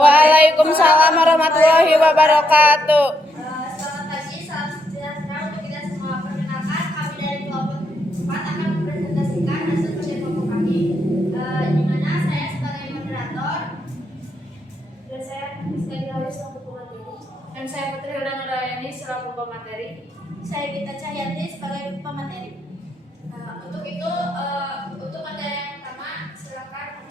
Waalaikumsalam warahmatullahi wabarakatuh. Selamat pagi, salam sejahtera untuk kita semua. Perkenalkan, kami dari kelompok 4 akan mempresentasikan hasil kerja kelompok kami. Di mana saya sebagai moderator dan saya Rizky Rawi selaku pemateri. Dan saya Putri Hilda Nurayani selaku pemateri. Saya Gita Cahyanti sebagai pemateri. Untuk itu, untuk materi yang pertama, silakan.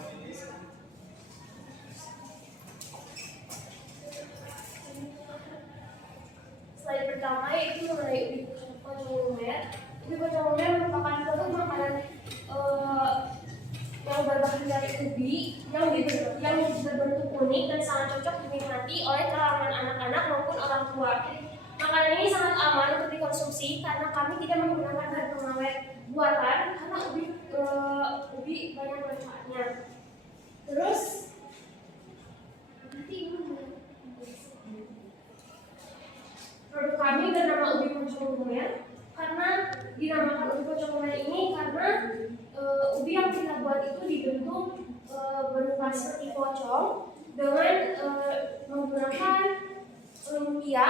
Slide pertama yaitu mengenai ubi pocong lumer. Ubi pocong lumer merupakan produk makanan yang berbahan dari ubi yang berbentuk unik dan sangat cocok dinikmati oleh kalangan anak-anak maupun orang tua. Makanan ini sangat aman untuk dikonsumsi karena kami tidak menggunakan bahan pengawet buatan karena ubi banyak manfaatnya. Terus produk kami bernama ubi pocong lumer karena dinamakan ubi pocong lumer ini karena ubi yang kita buat itu dibentuk berupa seperti pocong dengan menggunakan lumpia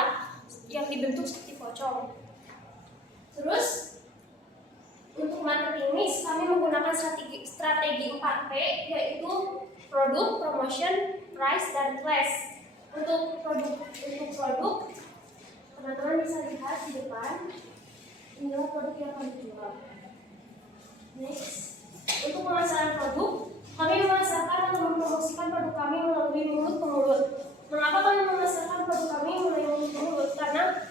yang dibentuk seperti pocong. Terus untuk marketing mix kami menggunakan strategi 4P yaitu produk, promotion, price, dan class. Untuk produk teman-teman bisa lihat di depan. Inilah produk yang kami jual. Next, untuk pemasaran produk, kami memasarkan atau mempromosikan produk kami melalui mulut ke mulut. Mengapa kami memasarkan produk kami melalui mulut ke mulut? Karena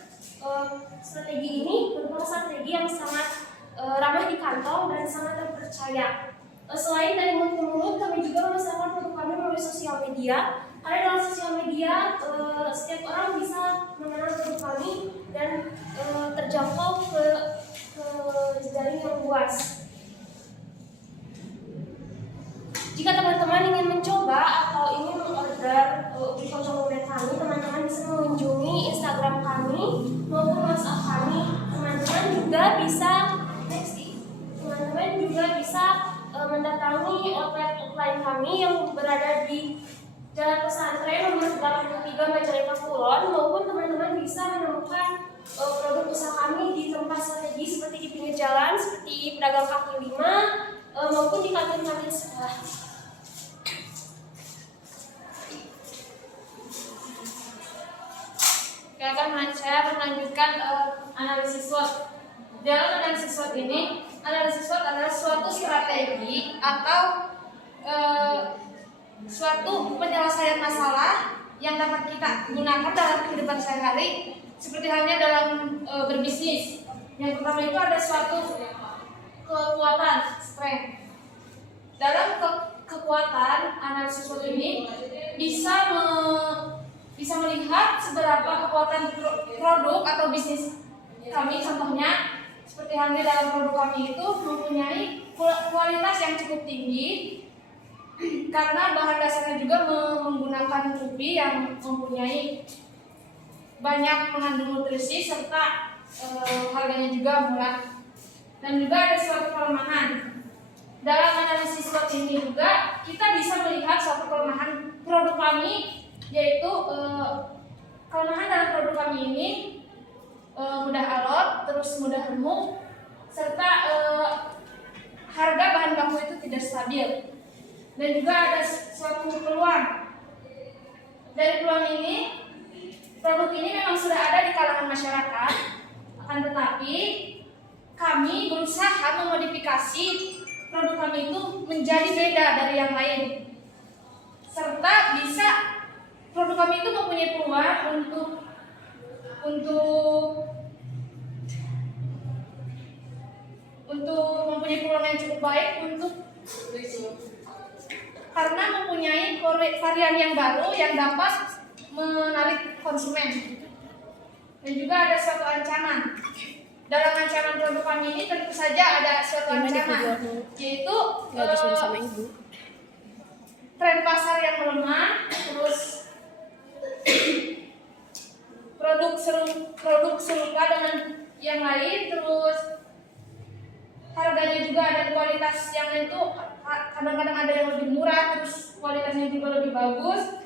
strategi ini merupakan strategi yang sangat ramah di kantong dan sangat terpercaya. Selain dari mulut ke mulut, kami juga memasarkan produk kami melalui sosial media. Karena dalam sosial media, setiap orang bisa mengenal produk kami dan terjangkau ke jaring yang luas. Jika teman-teman ingin mencoba atau ingin mengorder ubi pocong lumer kami, teman-teman bisa mengunjungi Instagram kami maupun WhatsApp kami. Teman-teman juga bisa mendatangi outlet offline kami yang berada di Jalan Pesantren nomor 83 Majalengka Kulon, maupun teman-teman bisa menemukan produk usaha kami di tempat strategis seperti di pinggir jalan, seperti pedagang kaki lima, maupun di kantin-kantin sekolah. Saya akan melanjutkan analisis SWOT. Dalam analisis SWOT ini, analisis SWOT adalah suatu strategi atau suatu penyelesaian masalah yang dapat kita gunakan dalam kehidupan sehari-hari, seperti halnya dalam berbisnis. Yang pertama itu ada suatu kekuatan, strength. Dalam kekuatan analisis SWOT ini bisa melihat seberapa kekuatan produk atau bisnis kami. Contohnya seperti halnya dalam produk kami itu mempunyai kualitas yang cukup tinggi karena bahan dasarnya juga menggunakan ubi yang mempunyai banyak mengandung nutrisi serta harganya juga murah. Dan juga ada suatu kelemahan. Dalam analisis SWOT ini juga kita bisa melihat suatu kelemahan produk kami, yaitu kelemahan dalam produk kami ini mudah alot, terus mudah remuk, serta harga bahan baku itu tidak stabil. Dan juga ada suatu peluang. Dari peluang ini, produk ini memang sudah ada di kalangan masyarakat, akan tetapi kami berusaha memodifikasi produk kami itu menjadi beda dari yang lain, serta bisa produk kami itu mempunyai peluang untuk mempunyai peluang yang cukup baik karena mempunyai varian yang baru yang dapat menarik konsumen. Dan juga ada suatu ancaman. Dalam ancaman produk kami ini tentu saja ada suatu ancaman, yaitu tren pasar yang melemah, terus produk serupa dengan yang lain, terus harganya juga ada kualitas yang itu kadang-kadang ada yang lebih murah, terus kualitasnya juga lebih bagus,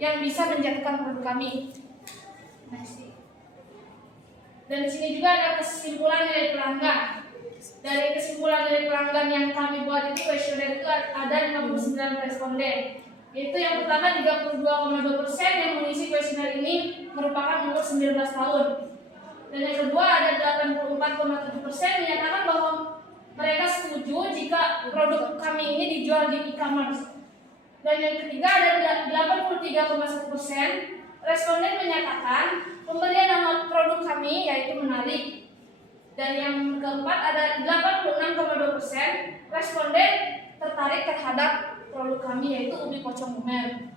yang bisa menjatuhkan produk kami. Dan di sini juga ada kesimpulan dari pelanggan. Dari kesimpulan dari pelanggan yang kami buat itu kuesioner itu ada 59 responden. Yaitu yang pertama 32,2% yang mengisi kuesioner ini merupakan umur 19 tahun. Dan yang kedua ada 84,7% menyatakan bahwa mereka setuju jika produk kami ini dijual di e-commerce. Dan yang ketiga ada 83,1% responden menyatakan pembelian nama produk kami yaitu menarik. Dan yang keempat ada 86,2% responden tertarik terhadap produk kami yaitu ubi pocong umel.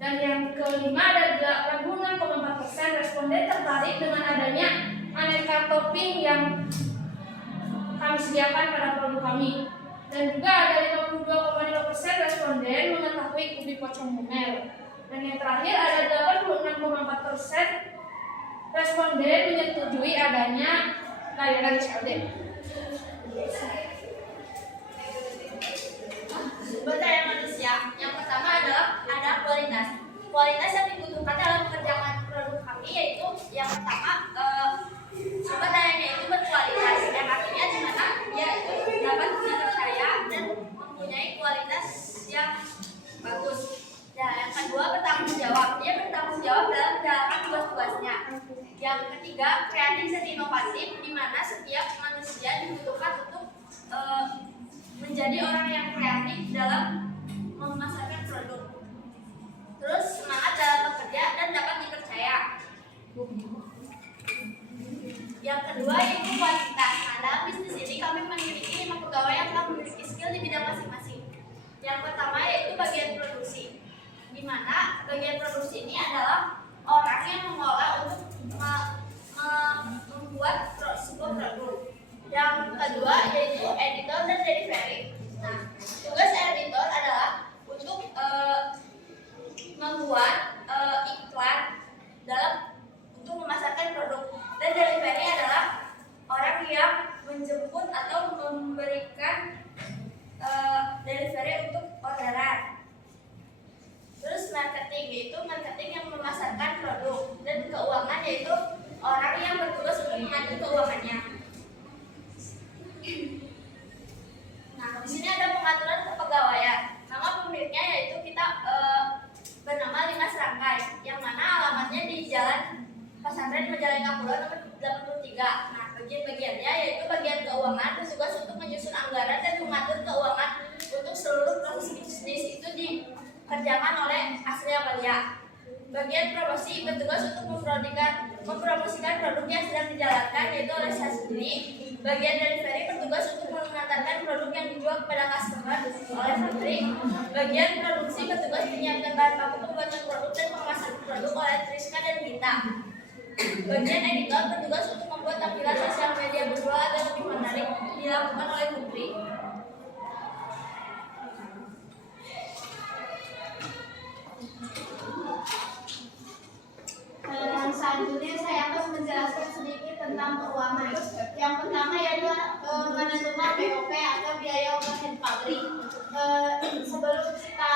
Dan yang kelima ada 86,4% responden tertarik dengan adanya aneka topping yang kami sediakan pada produk kami. Dan juga ada 52,5% responden mengetahui ubi pocong umel. Dan yang terakhir ada 86,4% responden menyetujui adanya layanan COD. Sumber daya manusia. Yang pertama adalah ada kualitas. Kualitas yang dibutuhkan dalam mengerjakan produk kami yaitu yang pertama sumber dayanya itu berkualitas. Yang artinya di mana dia itu dapat dipercaya dan mempunyai kualitas yang bagus. Dan yang kedua bertanggung jawab. Dia bertanggung jawab dalam menjalankan tugas-tugasnya. Yang ketiga kreatif dan inovatif, di mana setiap manusia dibutuhkan untuk menjadi orang yang kreatif dalam memasarkan produk. Terus semangat dalam bekerja dan dapat dipercaya. Yang kedua yaitu kualitas. Nah, dalam bisnis ini kami memiliki 5 pegawai yang telah memiliki skill di bidang masing-masing. Yang pertama yaitu bagian produksi, di mana bagian produksi ini adalah orang yang mengolah untuk membuat sebuah produk. Yang kedua yaitu editor dan delivery. Nah, tugas editor adalah untuk membuat iklan untuk memasarkan produk. Dan delivery adalah orang yang menjemput atau memberikan delivery untuk orderan. Terus marketing yaitu marketing yang memasarkan produk. Dan keuangan yaitu orang yang bertugas untuk mengatur keuangannya. Nah, di sini ada pengaturan kepegawaian. Nama pemiliknya yaitu kita bernama Limas Rangkai, yang mana alamatnya di Jalan Pasantren Majalengka Pulau nomor 83. Nah, bagian-bagiannya yaitu bagian keuangan, bertugas untuk menyusun anggaran dan mengatur keuangan untuk seluruh proses bisnis itu dikerjakan oleh Asri Amalia. Bagian promosi bertugas untuk mempromosikan produk yang sedang dijalankan yaitu oleh saya sendiri. Bagian delivery bertugas untuk mengantarkan produk yang dijual kepada customer oleh Fabrik. Bagian produksi bertugas menyiapkan bahan baku pembuatan produk dan pemasaran produk oleh Triska dan Gita. Bagian editor bertugas untuk membuat tampilan sosial media berjual agar lebih menarik dilakukan oleh Putri. Selanjutnya saya akan menjelaskan sedikit tentang keuangan. Yang pertama yaitu menentukan BOP atau biaya overhead pabrik. Sebelum kita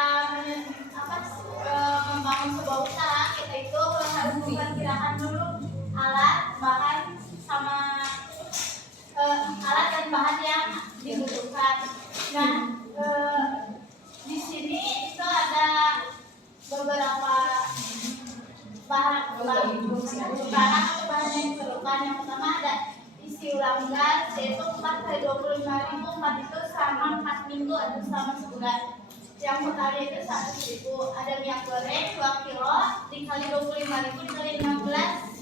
membangun sebuah usaha, kita itu harus memperkirakan dulu alat, bahan sama alat dan bahan yang dibutuhkan. Nah, di sini itu ada beberapa bahan atau bahan yang diperlukan. Yang pertama ada isi ulang gas yaitu 4x25.000, 4 itu selama 4 minggu atau selama sebulan. Yang pertama itu 100.000. Ada minyak goreng 2 kilo dikali 25.000 dikali 16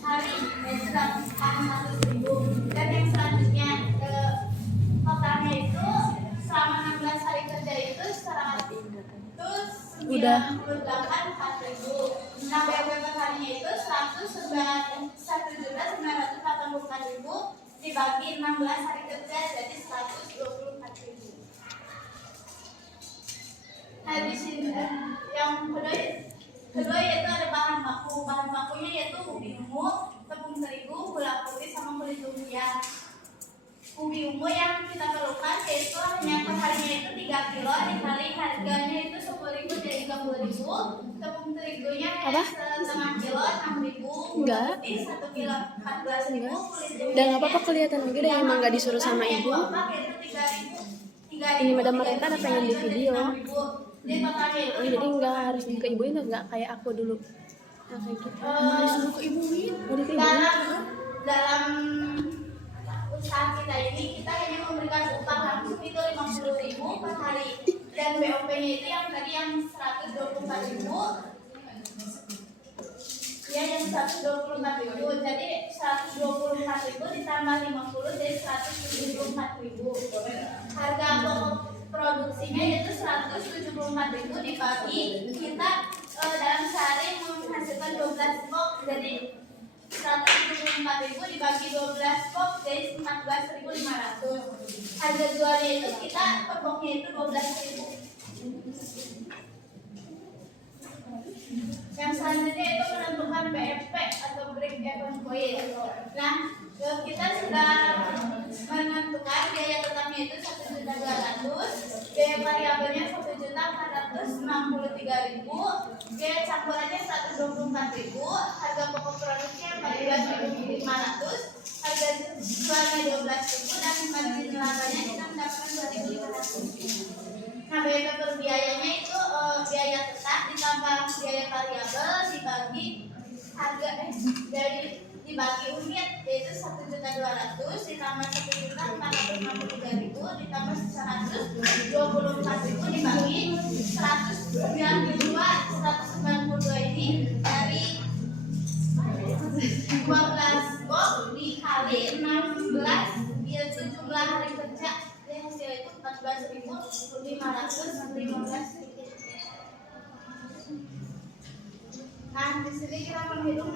hari yaitu 100.000. Dan yang selanjutnya totalnya itu selama 16 hari kerja itu secara itu 98.000. Nah, BOP harinya itu 1.984.000 dibagi 16 hari kerja jadi 124.000. Nah, di sini yang kedua yaitu ada bahan baku. Bahan bakunya yaitu ubi ungu, tepung terigu, gula putih sama kulit lumpia. ubi ungu yang kita perlukan yaitu hanya perharinya itu 3 kilo dikali harganya itu 10.000 jadi 30.000. Tepung terigunya hanya setengah kilo 6.000. Enggak. 1 kilo 14.000. Udah nggak apa-apa kelihatan juga deh, emang nggak disuruh sama ibu. Ini Madam Marenta ada pengen di video. Jadi nggak harus ke ibuin, nggak kayak aku dulu. Nah, kayak gitu. Disuruh ke ibuin. Oh, di dalam usaha kita ini kita hanya memberikan upah langsung itu 50.000 per hari dan BOP-nya itu yang tadi yang 124.000 ya, yang 124.000, jadi 124.000 ditambah 50 jadi 174.000. Harga pokok produksinya yaitu 174.000 dibagi kita dalam sehari menghasilkan 12 box, jadi 174.000 dibagi 12 box jadi 14.500. Harga jualnya itu kita per boxnya itu 12.000. Yang selanjutnya itu menentukan BEP atau break even point. Nah, kita sudah menentukan biaya tetapnya itu 1.200.000, biaya variabelnya 1.463.000, biaya campurannya 124.000, harga pokok produknya 14.500, harga jualnya 12.000 dan margin labanya kita mendapatkan 2.500. Nah, biayanya itu biaya tetap ditambah biaya variabel dibagi harga dibagi unit yaitu 1.200.000 ditambah 1.463.000 ditambah 124.000 dibagi 192 ini dari 12 box dikali 16 yaitu jumlah hari kerja hasil itu 14.515. Nah, di sini kita menghitung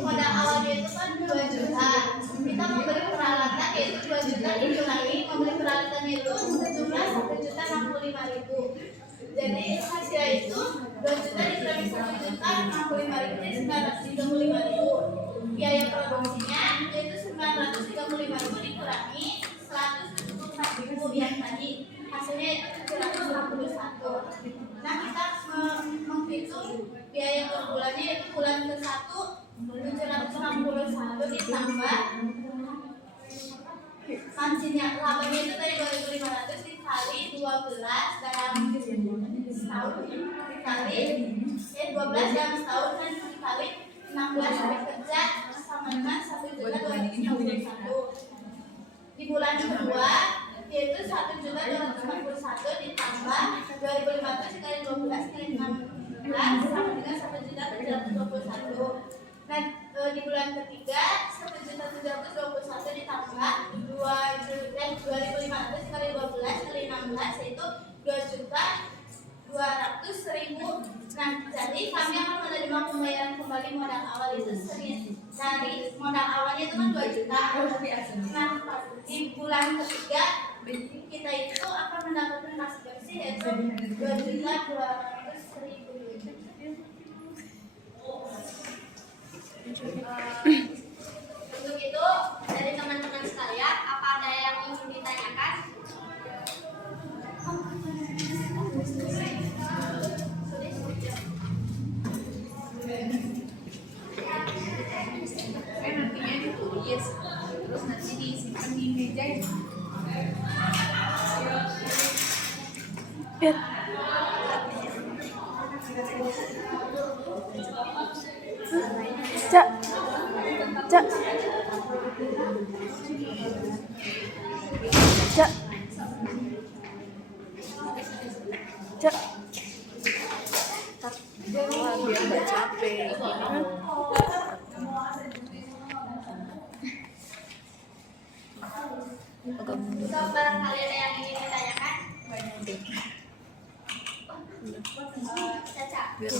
modal awalnya itu kan 2 juta. Kita membeli peralatan yaitu 2 juta dikurangi membeli peralatan itu sejumlah 1.065.000. Jadi hasil itu 2 juta dikurangi 1.065.000 jadi 935.000. Biaya produksinya yaitu 935.000 dikurangi 174.000 yang tadi hasilnya itu 781. Nah, kita menghitung biaya per bulannya yaitu bulan ke-1 761 ditambah marginnya labanya itu tadi 2.500 dikali 12 dalam setahun dikali 12 dalam setahun dan dikali 16 hari kerja sama dengan 1.291. Di bulan kedua yaitu 1.241 ditambah 2.500 dikali 12 kali 16 sama dengan 1.721. Nah, di bulan ketiga 1.721 ditambah 2.500 kali 12 kali 16 yaitu 2.200.000. Nah, jadi kami akan menerima pembayaran kembali modal awal itu dari modal awalnya itu kan 2 juta. Nah, di bulan ketiga kita itu akan mendapatkan kas bersih yaitu 2.200.000. Untuk itu dari teman-teman sekalian, apa ada yang ingin ditanyakan? Nantinya ditulis terus nanti disimpan di meja ya. Biar. Cak. Cak. Cak. Cak. Biar nggak capek. Untuk barangkali ada yang ingin ditanyakan? Caca. Biar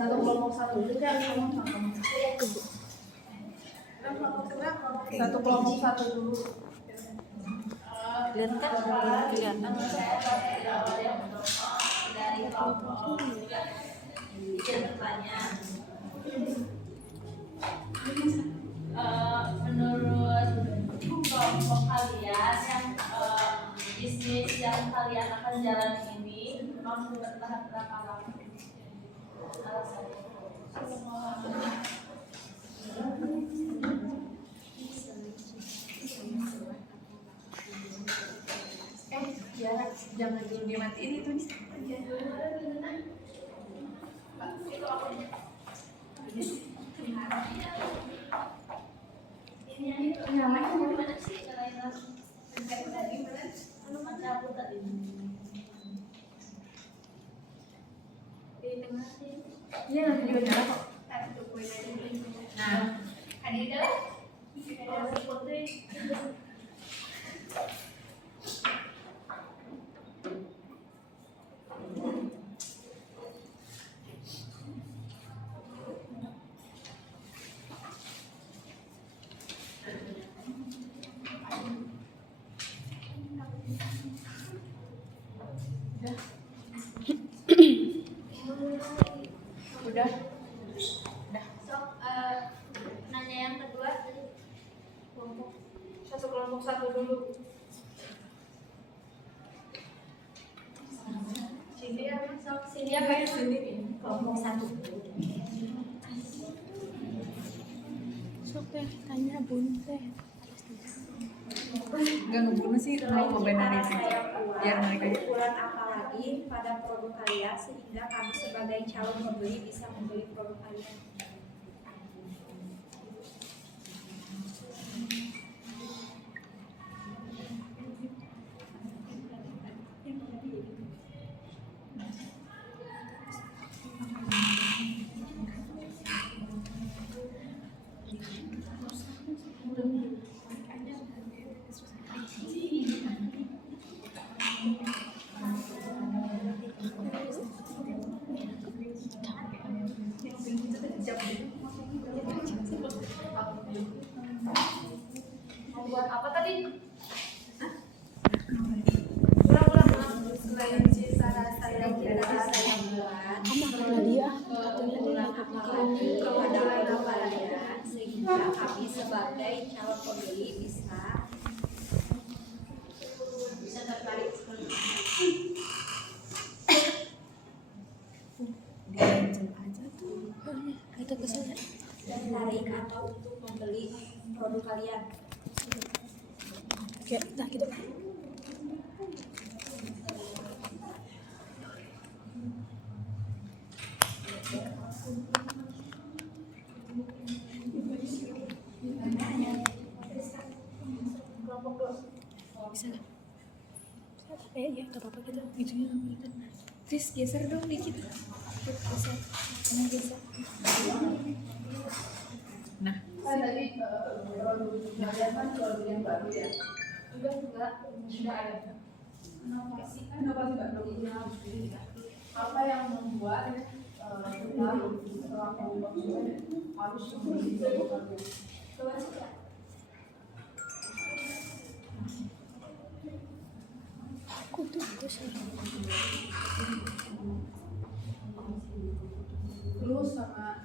Satu kelompok satu dulu. lihat kan kelihatan. Menurut yang kalian akan jalani ini non bertahan berapa lama? Alasannya. Jangan dulu dimatiin itu nih. Iya, nanti juga nyala kok. Nah, udah. Sok, nanya yang kedua. Kelompok satu dulu. Sini apa? Sok, sini apa ya? Kelompok satu. Sok teh tanya bun teh. Gak ngebunuh sih, mau ngebenerin sih. Biar mereka Ukuran apa lagi pada produk kalian sehingga kami sebagai calon pembeli bisa membeli produk kalian? mau buat apa tadi? Ulang. Selain sisa rasa yang kita Saya buat Dia ukuran apa lagi kepada produk kalian sehingga kami sebagai calon pembeli bisa tertarik itu kesel. tertarik atau untuk membeli produk kalian. Kayak nah gitu. Bisa nggak? Ya nggak apa-apa gitu. Itunya gitu. Tris geser dong dikit. Geser. Nah, tadi produk yang baru ya. Enggak, sudah ada. Inovasi baru. Apa yang membuat kita harus membeli produk baru? Aku tuh bagus ya. Terus sama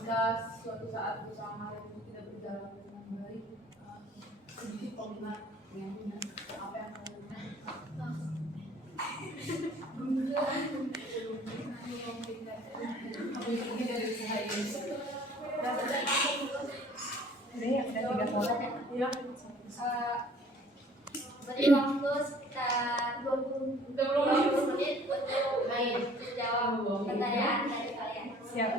jika suatu saat bersama itu tidak berjalan dengan baik, sedikit peminat yang punya apa yang udah 3 orang ya. Beri waktu sekitar 20 menit untuk menjawab pertanyaan dari kalian. Siap.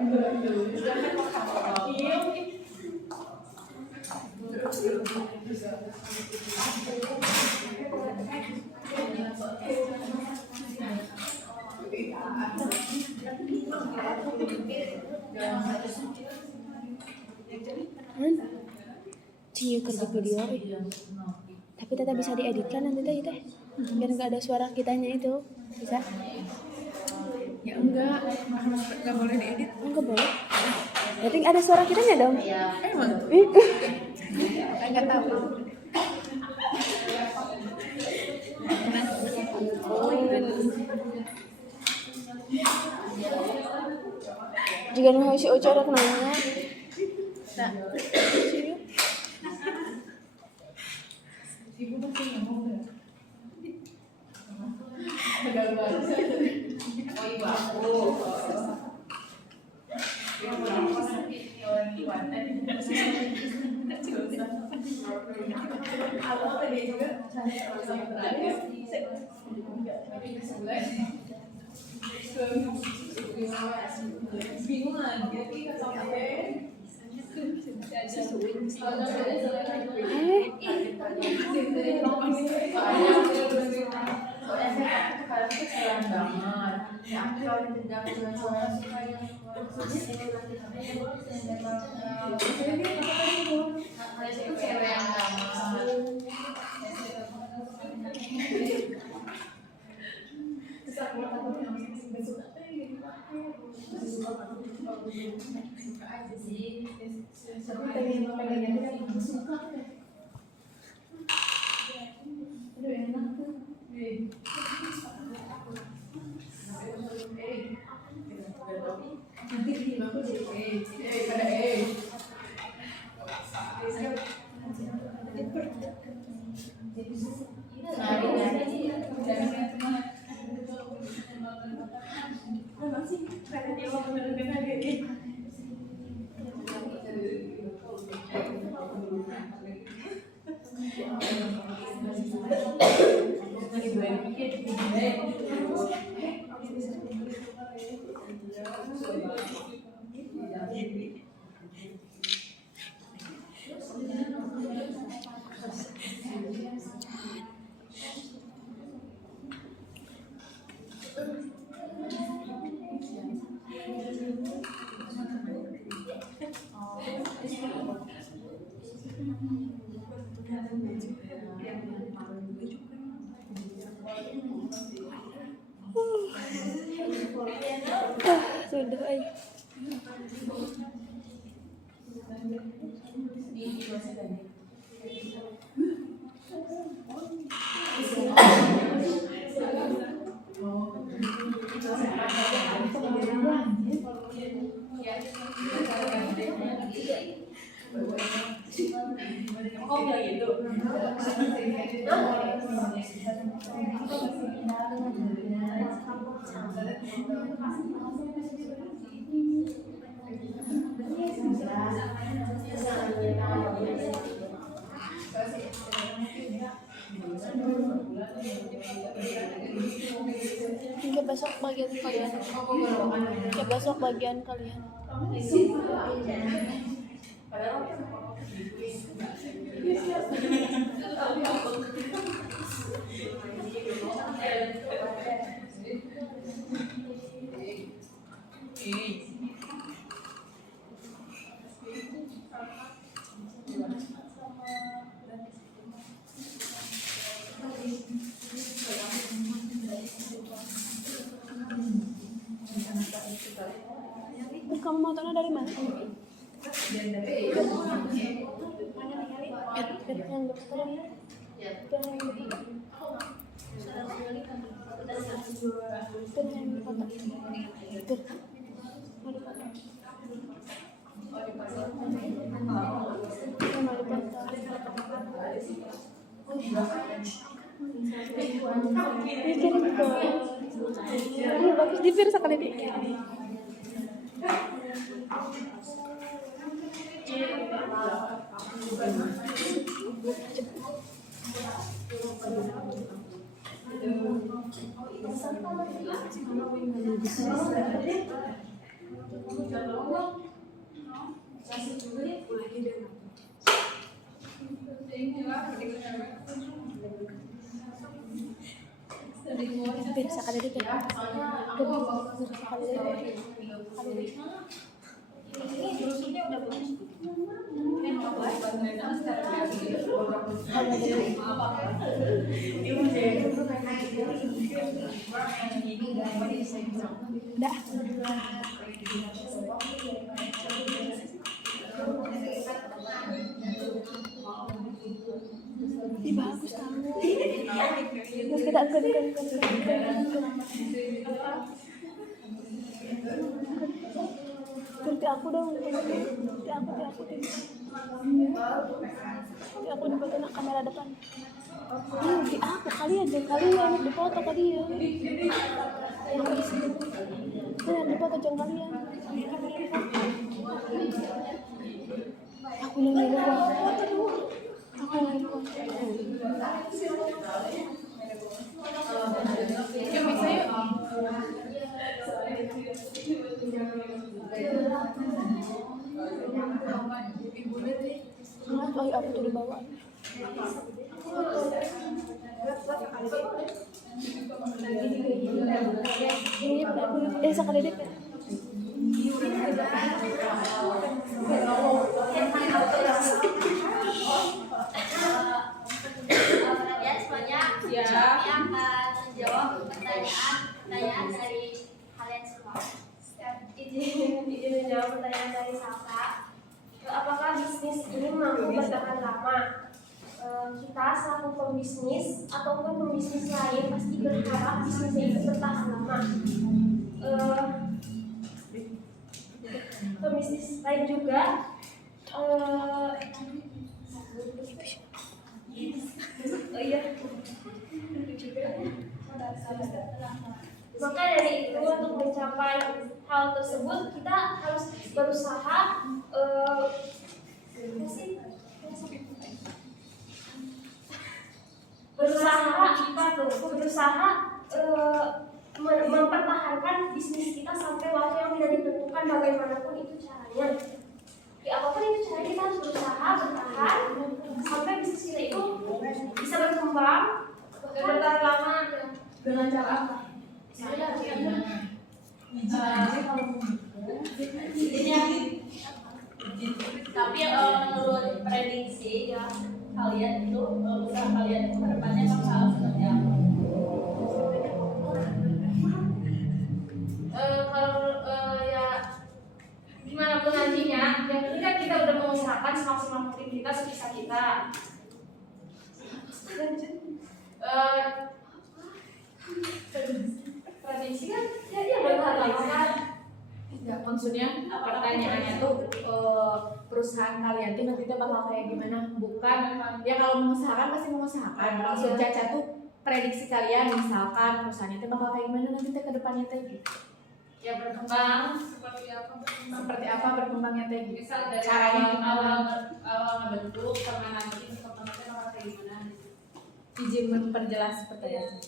Cie kerja video tapi tetap bisa dieditkan nanti teh biar nggak ada suara kitanya itu. Bisa? Ya enggak boleh diedit. Enggak boleh. Berarti ada suara kitanya dong. Emang Ih. enggak tahu. Jika nu si Ocha ada kenanya. Nah, ibu masih ngomong nggak? Oh ibu aku. Bingung lagi sampai Sudah ay. Hingga besok bagian kalian. Hingga besok bagian kalian. Kamu motornya dari mana? Bagus di virus sekali deh. Bisa kali dikit. Di sini jurusannya udah bagus. Dah. Ih, bagus kamu. Terus kita angkat. Ganti aku dong. Ganti aku. Ganti aku di foto nak kamera depan. Di aku kalian di foto kalian. Yang di sini. Yang di foto jangan kalian. Aku yang di luar. Aku yang di luar. Yuk bisa yuk. Oh, aku tuh dibawa. Ini sekali deh. Ya semuanya, Ya. kami akan menjawab pertanyaan dari kalian semua. Izin menjawab pertanyaan dari Salsa. Apakah bisnis ini mampu bertahan lama? Kita selaku pembisnis ataupun pembisnis lain pasti berharap bisnisnya itu bertahan lama. Pembisnis lain juga maka dari itu untuk mencapai hal tersebut kita harus berusaha mempertahankan bisnis kita sampai waktu yang tidak ditentukan bagaimanapun itu caranya. Ya apapun itu caranya kita harus berusaha bertahan sampai bisnis kita itu bisa berkembang dan bertahan lama. Dengan cara apa? Tapi menurut prediksi ya kalian itu usaha kalian itu kedepannya bakal seperti apa? Ya gimana pun nantinya, yang penting kan kita udah mengusahakan semaksimal mungkin kita sebisa kita. Prediksi kan ya bertahan lama kan. Ya, maksudnya pertanyaannya tuh perusahaan kalian tuh nanti tuh bakal kayak gimana? Bukan ya kalau mengusahakan pasti mengusahakan. Maksud Caca tuh prediksi kalian misalkan perusahaan itu bakal kayak gimana nanti tuh ke depannya teh gitu. Ya berkembang Seperti apa berkembangnya teh gitu. Misal dari Caranya gimana? awal ngebentuk sama nanti perkembangannya bakal kayak gimana? Izin memperjelas pertanyaan.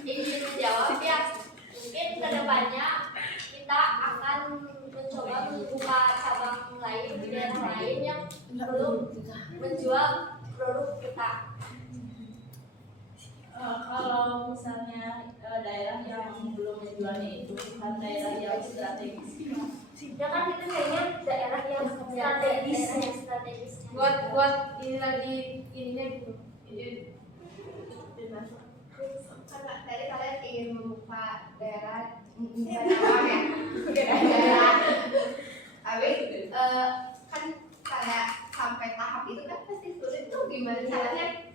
Izin menjawab ya, mungkin kedepannya kita akan mencoba membuka cabang lain di daerah lain yang belum menjual produk kita. Kalau misalnya daerah yang belum menjualnya itu bukan daerah yang strategis. ya kan itu kayaknya daerah yang strategis Daerah yang strategis. buat ini lagi ininya gitu. Karena tadi kalian ingin membuka daerah daerah habis kan kayak sampai tahap itu kan pasti sulit tuh gimana caranya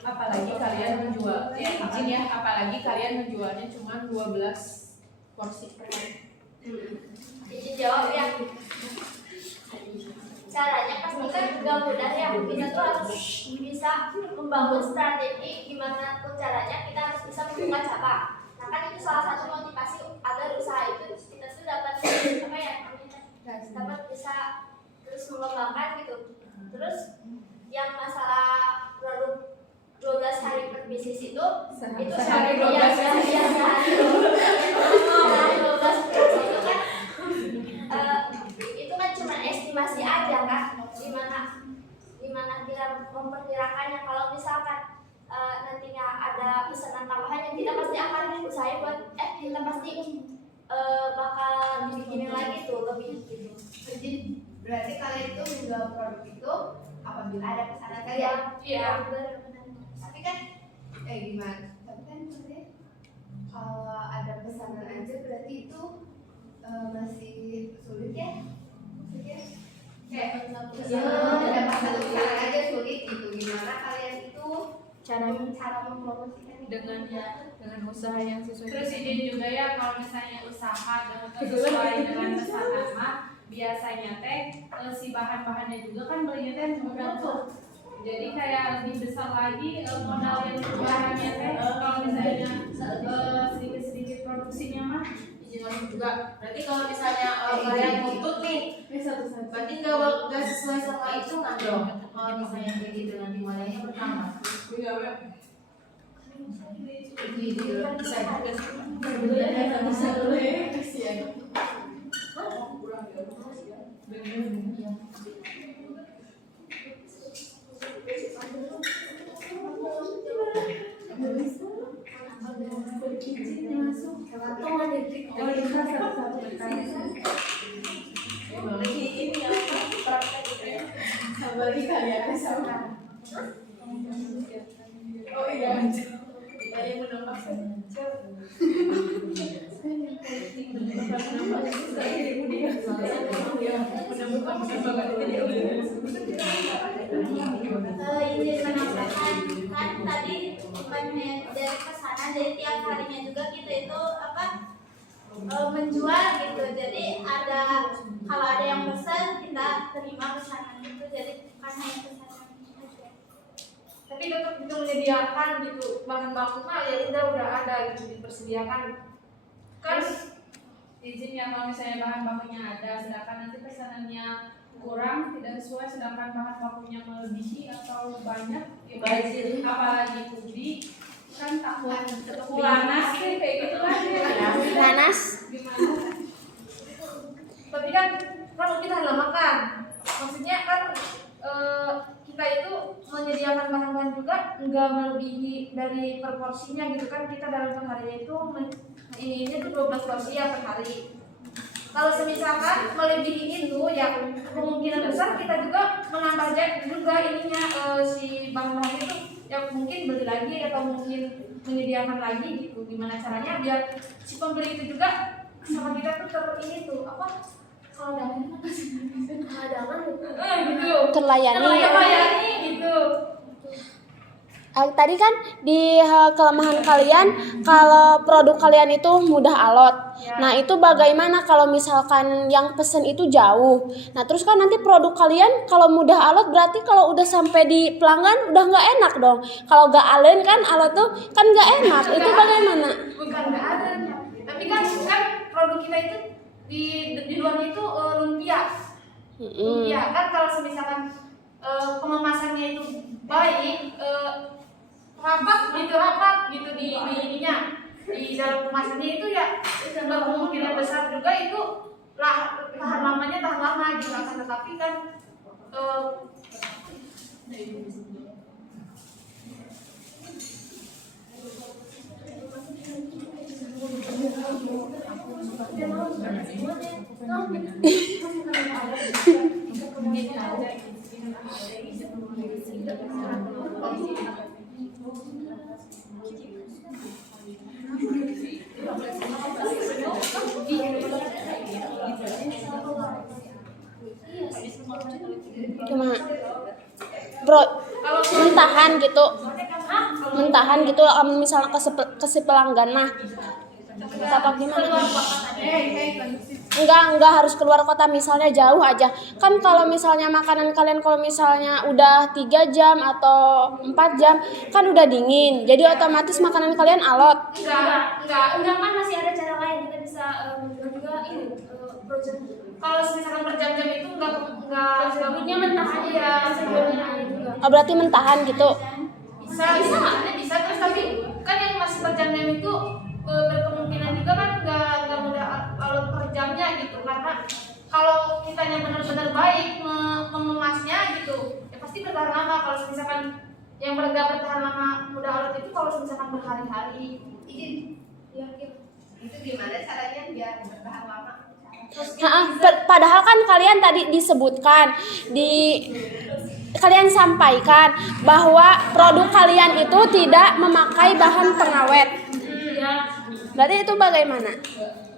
Apalagi kalian menjual ya izin ya, apalagi kalian menjualnya cuma 12 porsi per hari. Izin jawab ya. Caranya pasti kan gak mudah ya. Kita tuh harus bisa membangun strategi gimana pun caranya kita harus bisa membuka cabang. Nah kan itu salah satu motivasi agar usaha itu kita tuh dapat apa ya dapat bisa terus mengembangkan gitu. Terus yang masalah produk 12 hari per bisnis itu Sehari 12 sehari 12 itu kan itu kan cuma estimasi aja kan gimana kita memperkirakannya kalau misalkan nantinya ada pesanan tambahan yang kita pasti akan usahain buat kita pasti bakal dibikinin lagi tuh lebih gitu. Jadi berarti kalian itu menjual produk itu apabila ada pesanan kalian. Iya. Tapi kan gimana? Tapi kan maksudnya kalau ada pesanan aja berarti itu masih sulit ya? Maksudnya kayak ada pesanan aja sulit gitu. Gimana kalian itu cara mempromosikan dengan usaha yang sesuai. Terus ini juga ya kalau misalnya usaha sesuai dengan pesanan mah biasanya si bahan-bahannya juga kan belinya modal tuh. Jadi kayak lebih besar lagi modal yang bahannya kalau misalnya sedikit-sedikit produksinya mah juga. Berarti kalau misalnya kalian nuntut nih, berarti nggak sesuai sama hitungan dong. Kalau misalnya kayak gitu nanti modalnya pertama. izin menambahkan kan tadi dari pesanan dari tiap harinya juga kita itu menjual gitu. Jadi kalau ada yang pesan kita terima pesanan itu, jadi bukan hanya pesanan aja. tapi tetap itu menyediakan gitu bahan baku mah ya udah ada gitu dipersediakan kan izinnya kalau misalnya bahan bakunya ada sedangkan nanti pesanannya kurang tidak sesuai sedangkan bahan bakunya melebihi atau banyak ya apalagi ubi kan takut panas sih kayak gitu kan Panas. gimana tapi kan kita harus makan maksudnya kan kita itu menyediakan bahan-bahan juga nggak melebihi dari proporsinya gitu kan kita dalam sehari itu ini tuh 12 porsi ya per hari. Kalau semisalkan melebihi itu ya kemungkinan besar kita juga menambah juga ininya si bahan-bahan itu ya mungkin beli lagi atau mungkin menyediakan lagi gitu. Gimana caranya biar si pembeli itu juga sama kita tuh ini tuh apa kalau Cadangan gitu. Terlayani. Gitu. Tadi kan di kelemahan kalian kalau produk kalian itu mudah alot. Nah itu bagaimana kalau misalkan yang pesen itu jauh. Nah terus kan nanti produk kalian kalau mudah alot berarti kalau udah sampai di pelanggan udah nggak enak dong. Kalau nggak alen kan alot tuh kan nggak enak. Itu bagaimana? Bukan nggak ada, tapi kan produk kita itu di luarnya itu lumpia. Lumpia kan kalau misalkan pengemasannya itu baik, rapat gitu di ininya di dalam kemasannya itu ya kemungkinan besar juga itu tahan lama gitu akan tetapi kan Cuma mentahan gitu misalnya ke si pelanggan mah apa gimana? Enggak harus keluar kota, misalnya jauh aja. Kan kalau misalnya makanan kalian kalau misalnya udah 3 jam atau 4 jam kan udah dingin. Jadi otomatis makanan kalian alot. enggak kan masih ada cara lain kita bisa menjual juga ini project. kalau misalkan berjam-jam itu enggak Sebelumnya mentah aja ya sebelumnya juga. Oh, berarti mentahan gitu. bisa terus tapi kan yang masih berjam-jam itu berkemungkinan juga kan enggak mudah alot per jamnya gitu karena kalau kitanya benar-benar baik mengemasnya gitu ya pasti bertahan lama. Kalau misalkan Yang bertahan lama mudah alot itu kalau misalkan berhari-hari. Iya, Itu gimana caranya biar bertahan lama? Padahal kan kalian tadi disebutkan kalian sampaikan bahwa produk kalian itu tidak memakai bahan pengawet. Berarti itu bagaimana?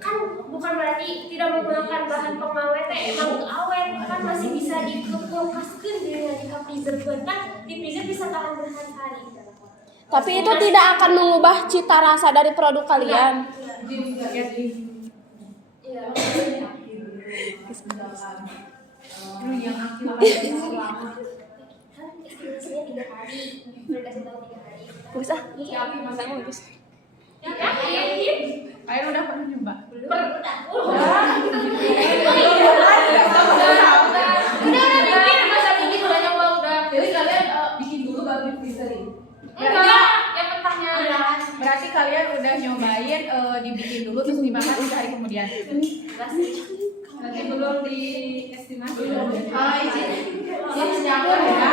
Kan bukan berarti tidak menggunakan bahan pengawet emang awet, kan masih bisa dikulkaskeun di freezerkeun kan, di freezer bisa tahan berhari-hari. Tapi itu tidak akan mengubah cita rasa dari produk kalian. Iya. Yang aktif Kan estimasinya 3 hari, udah kasih tahu 3 hari. Bisa. Kalian udah pernah nyoba? Udah bikin masa bikin udah nyoba udah. Jadi kalian bikin dulu baru di freezerin. Enggak, yang mentahnya Berarti kalian udah nyobain dibikin dulu terus dimakan 3 hari kemudian. nanti belum diestimasi. Ini nyambung ya.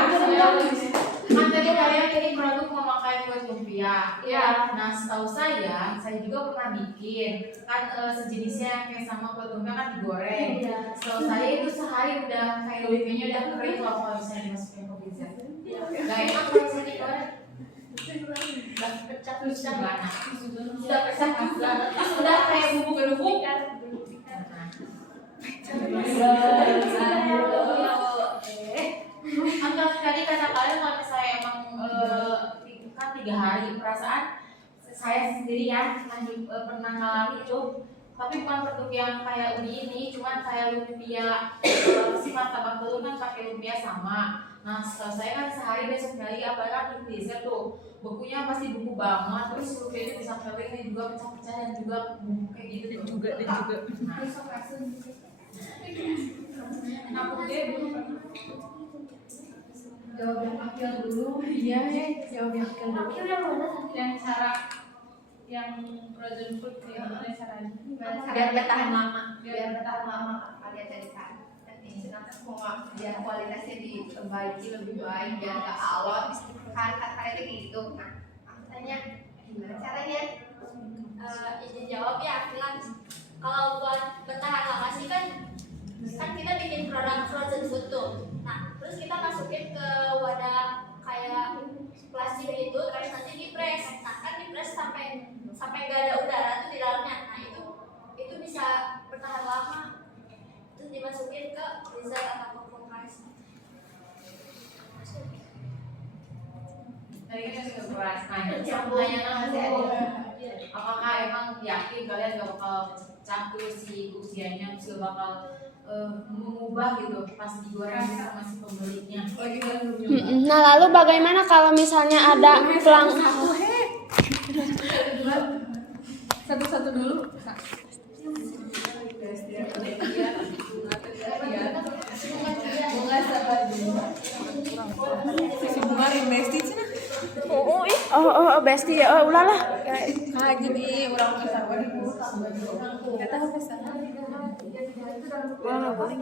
Kan tadi kalian ini produk memakai kulit lumpia. Iya. Nah, setahu saya juga pernah bikin. Kan sejenisnya yang kayak sama kulit lumpia kan digoreng. Setahu saya itu sehari udah kayak lumpianya udah kering loh kalau misalnya dimasukin ke freezer. Nah, emang kalau misalnya digoreng udah pecah terus gimana? Sudah pecah juga. Terus udah kayak bumbu gerubuk. Kan tadi kata kalian kalau misalnya emang kan 3 hari, perasaan saya sendiri ya pernah ngalami itu, tapi bukan produk yang kayak ini, cuman kayak lumpia si martabak telur kan pakai lumpia sama. Nah setelah saya kan sehari besok hari apalagi kan di freezer tuh bekunya pasti beku banget, terus lumpia itu bisa kering dan juga pecah-pecah dan juga bumbu kayak gitu tuh. Aku dia Jawab yang akil dulu. Iya ya, jawab yang akil dulu. Akhirnya mana tadi? yang cara yang frozen food gimana caranya? biar bertahan lama. Biar bertahan lama. Kalian dari kan. Ini semua biar kualitasnya diperbaiki lebih baik, biar nggak alot. Kan kalian kayak gitu. Nah, maksudnya gimana caranya? Izin jawab ya, Akilan. Kalau buat bertahan lama sih kan kita bikin produk frozen food tuh. Nah, terus kita masukin ke wadah kayak plastik itu, terus nanti dipres. Nah, kan dipres sampai gak ada udara tuh di dalamnya. Nah, itu bisa bertahan lama. Terus dimasukin ke freezer atau kulkas. Tadi kan sudah keras. Nah, pertanyaan aku, apakah emang yakin kalian gak bakal pecah terus si usianya sudah bakal mengubah gitu pas digoreng sama si pembelinya? Nah, lalu bagaimana kalau misalnya ada Satu-satu dulu. Oh, besti ya. Oh, ulah lah. Jadi orang besar waduh. Kita pesan. Wah, boleh.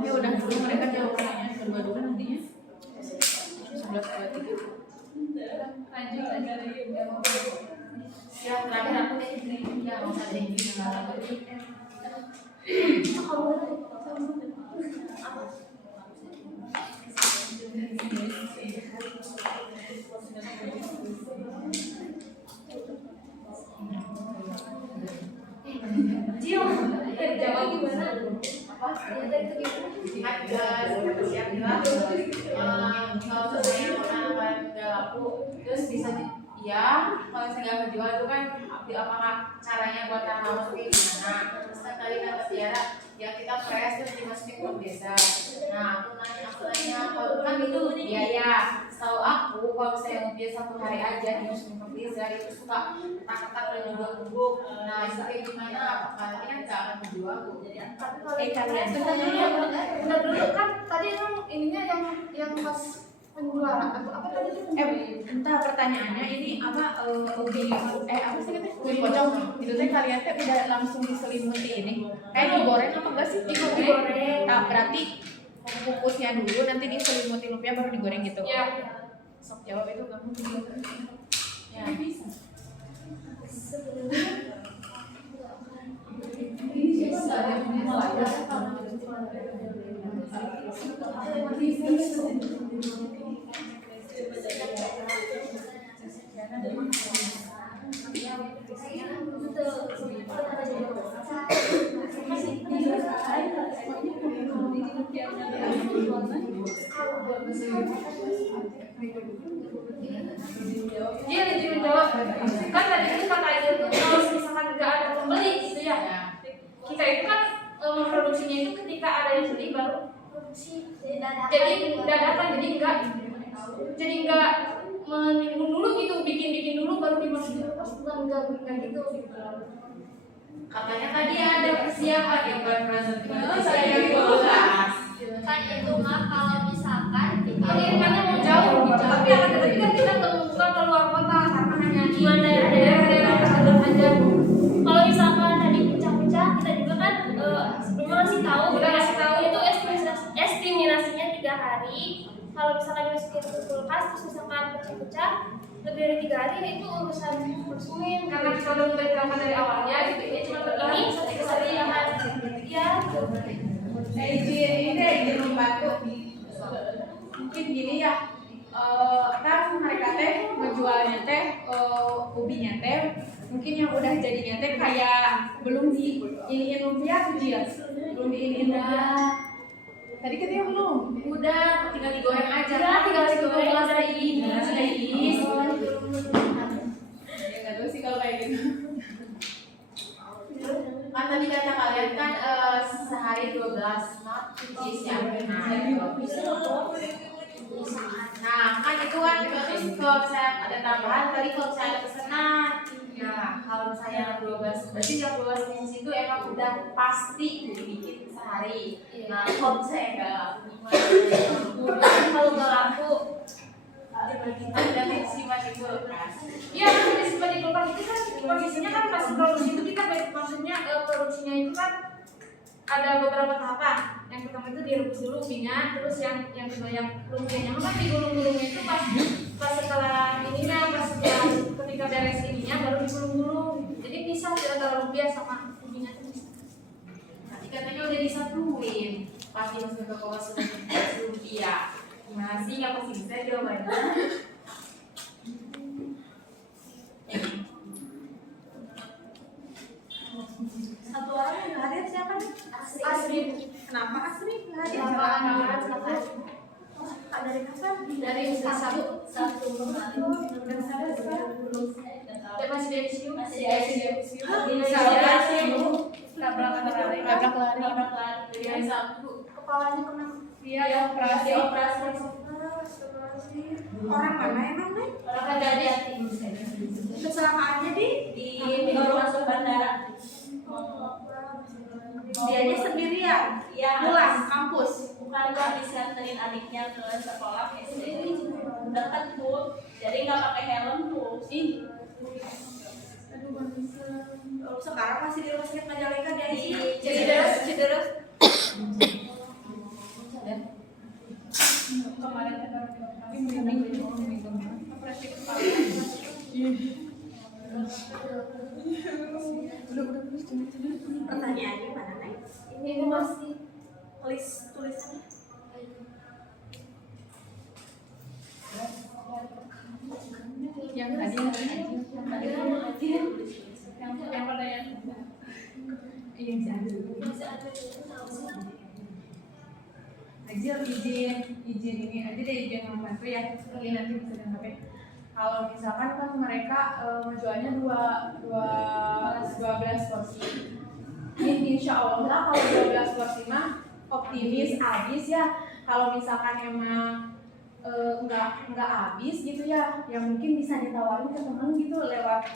Ya udah dulu mereka jawab pertanyaan kedua dulu nantinya. 11, 23. Lanjut. Ya terakhir aku deh, ya nggak usah deh gini Jiu, dijawab gimana? Ingat siap bilang kalau saya menanamkan laku terus bisa ya kalau saya nggak menjual itu kan apakah caranya buat tanam masuknya gimana? Terus kan tadi kata Tiara ya kita press terus dimasukin ke desa. Nah aku nanya kalau kan itu biaya. Setahu aku kalau saya mau biasa satu hari aja dimasukin ke desa itu suka ketak-ketak dan juga bubuk. Nah itu kayak gimana? Apakah nanti kan nggak akan menjual? Bentar dulu kan tadi emang ininya yang pas penjualan apa tadi tuh? Entah pertanyaannya ini apa ubi apa sih katanya ubi pocong itu teh kalian teh udah langsung diselimuti ini kayak digoreng apa enggak sih digoreng nah berarti kukusnya dulu nanti diselimuti lumpia baru digoreng gitu Ya. sok jawab itu kamu ya bisa Dia izin menjawab. Kan tadi itu kata Aidil tuh kalau misalkan nggak ada pembeli gitu ya. Kita itu kan memproduksinya itu ketika ada yang beli baru produksi. Jadi dadakan jadi enggak menimbun dulu gitu, bikin dulu baru dimasukin kulkas, bukan enggak gitu. Katanya tadi ada persiapan yang buat saya kulkas. Kan itu mah kalau misalkan Ini kan mau jauh, tapi akan tetapi kan kita bukan keluar kota karena hanya cuma daerah-daerah terdekat aja. Kalau misalkan tadi pecah-pecah, kita juga kan sebelumnya ngasih tahu, Kita ngasih tahu. itu estimasinya 3 hari. Kalau misalkan dimasukin ke kulkas, terus misalkan pecah-pecah lebih dari 3 hari, itu urusan konsumen. Karena kita udah memberitakan dari awalnya gitu, ini cuma Ini satu hari yang ya. izin membantu mungkin gini ya kan mereka teh menjualnya teh ubinya teh mungkin yang udah jadinya teh kayak belum di iniin lumpia tuh dia belum diiniin lumpia tadi katanya belum Udah, tinggal digoreng aja. Ya, tinggal digoreng aja. Sudah iis. ya nggak tahu sih kalau kayak gitu Kan tadi kata kalian kan sehari 12 not cheese ya. Nah, kan itu kan terus kalau misalnya ada tambahan tadi kalau misalnya ada pesanan. Ya, kalau misalnya 12 berarti yang 12 pieces itu emang udah pasti dibikin sehari. Nah, kalau saya enggak Kalau nggak laku, ada simpan di kulkas. Iya, kan disimpan di kulkas itu kan kondisinya kan pas produksi itu kita maksudnya produksinya itu kan ada beberapa tahapan. Yang pertama itu direbus dulu ubinya, terus yang kedua yang lumpianya kan digulung-gulungnya itu pas setelah ininya, pas setelah ketika beres ininya baru digulung-gulung. Jadi pisah di antara lumpia sama ubinya itu. Nanti katanya udah disatuin. Pasti masuk ke kulkas lumpia. Gimana sih? Nggak pasti bisa jawabannya. Satu orang yang nggak hadir siapa nih? Asli. Kenapa Asri nggak hadir? Dari kapan? Dari satu dan masih di ICU. labrak lari Dari hari Sabtu. Kepalanya kena. dia operasi Orang mana emang nih? Orang kejadian. Kecelakaannya di baru masuk bandara. dianya sendirian. Iya. Pulang kampus. Bukan kok disanterin adiknya ke sekolah SD. Dekat tuh, jadi nggak pakai helm tuh. Sekarang masih di rumah sakit Majalengka di ICU. Cederas. kemarin operasi kepala Pertanyaannya mana nih? Ini masih Tulisannya. yang tadi yang pertanyaan Iya bisa aja. Bisa ada itu tahu sih. Ajil izin ini aja deh, izin membantu ya. Ini nanti bisa dianggapin. Kalau misalkan kan mereka menjualnya 12 porsi. Insya Allah kalau 12 porsi mah optimis habis ya. Kalau misalkan emang nggak habis gitu ya mungkin bisa ditawarin ke teman gitu lewat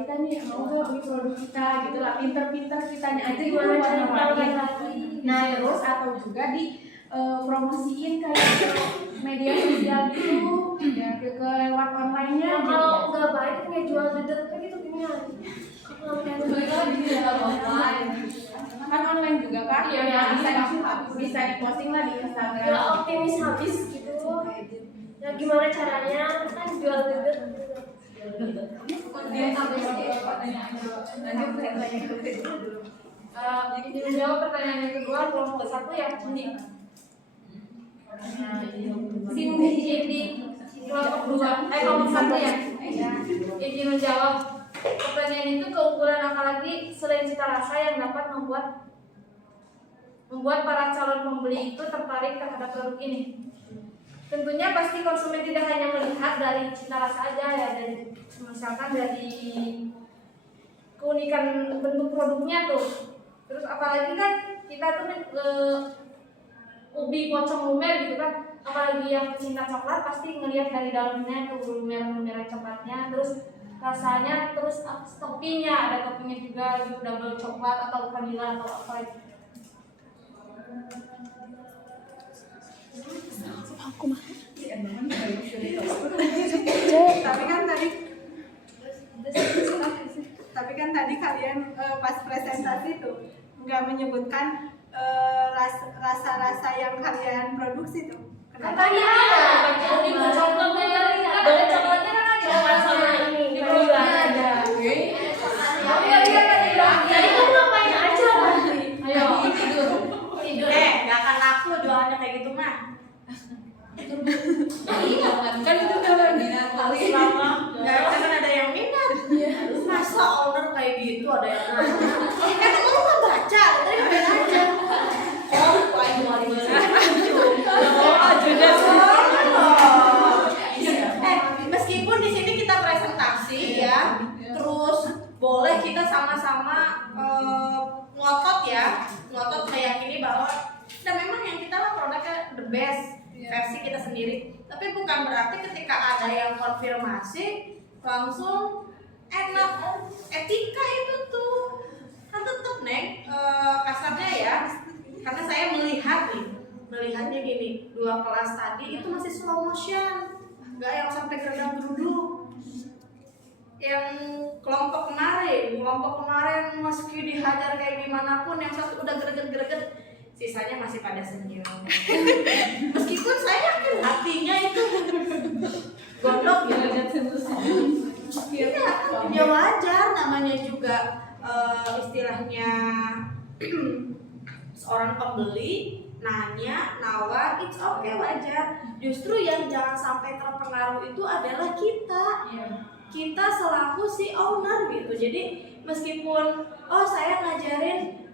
kita nih, mau nggak beli produk kita gitu lah, pinter-pinter kitanya aja gimana cara nawarin. Nah terus atau juga di promosiin kayak ke media sosial gitu ya, ke lewat online-nya gitu. Kalau nggak baik kayak jual dedek kayak gitu gimana? Balik lagi di dalam online kan online juga kan, Iya, bisa diposting lah di Instagram. Ya optimis habis gitu. Ya gimana caranya kan jual dedek. Lanjut pertanyaan kedua dulu. Jadi menjawab pertanyaan yang kedua, kelompok 1 ya Cindy. Cindy kelompok 2, kelompok 1 ya. Jadi menjawab pertanyaan itu, keunggulan apalagi selain cita rasa yang dapat membuat para calon pembeli itu tertarik terhadap produk ini. Tentunya pasti konsumen tidak hanya melihat dari cita rasa aja ya, dari misalkan dari keunikan bentuk produknya tuh. Terus apalagi kan kita tuh ubi pocong lumer gitu kan, apalagi yang pecinta coklat pasti ngelihat dari dalamnya tuh lumer coklatnya, terus rasanya, terus toppingnya, ada toppingnya juga gitu, double coklat atau vanilla atau apa gitu. Tapi kan tadi kalian pas presentasi tuh nggak menyebutkan rasa-rasa yang kalian produksi tuh. Kenapa? Katanya ada ubi coklatnya kan, ada coklatnya kan ada sama ini di produk ada. Jadi kamu ngapain aja nanti? Ayo tidur. Nggak akan laku jualannya kayak gitu mah. Kan itu udah minat kali. Nggak akan ada yang minat. Masa owner kayak gitu ada yang minat? Kan kamu kan baca, tadi ngapain aja? Oh, paling mau meskipun di sini kita presentasi ya, terus boleh kita sama-sama ngotot meyakini bahwa memang yang kita lah produknya the best versi kita sendiri. Tapi bukan berarti ketika ada yang konfirmasi langsung enak. Etika itu tuh kan tetep kasarnya ya, karena saya melihatnya gini, 2 kelas tadi itu masih slow motion, nggak yang sampai geredang geruduk. Yang kelompok kemarin meski dihajar kayak gimana pun, yang satu udah greget, sisanya masih pada senyum. Meskipun saya yakin hatinya itu gondok ya wajar, namanya juga istilahnya seorang pembeli nanya, nawar, it's okay, wajar. Justru yang jangan sampai terpengaruh itu adalah kita selaku si owner gitu. Jadi meskipun saya ngajarin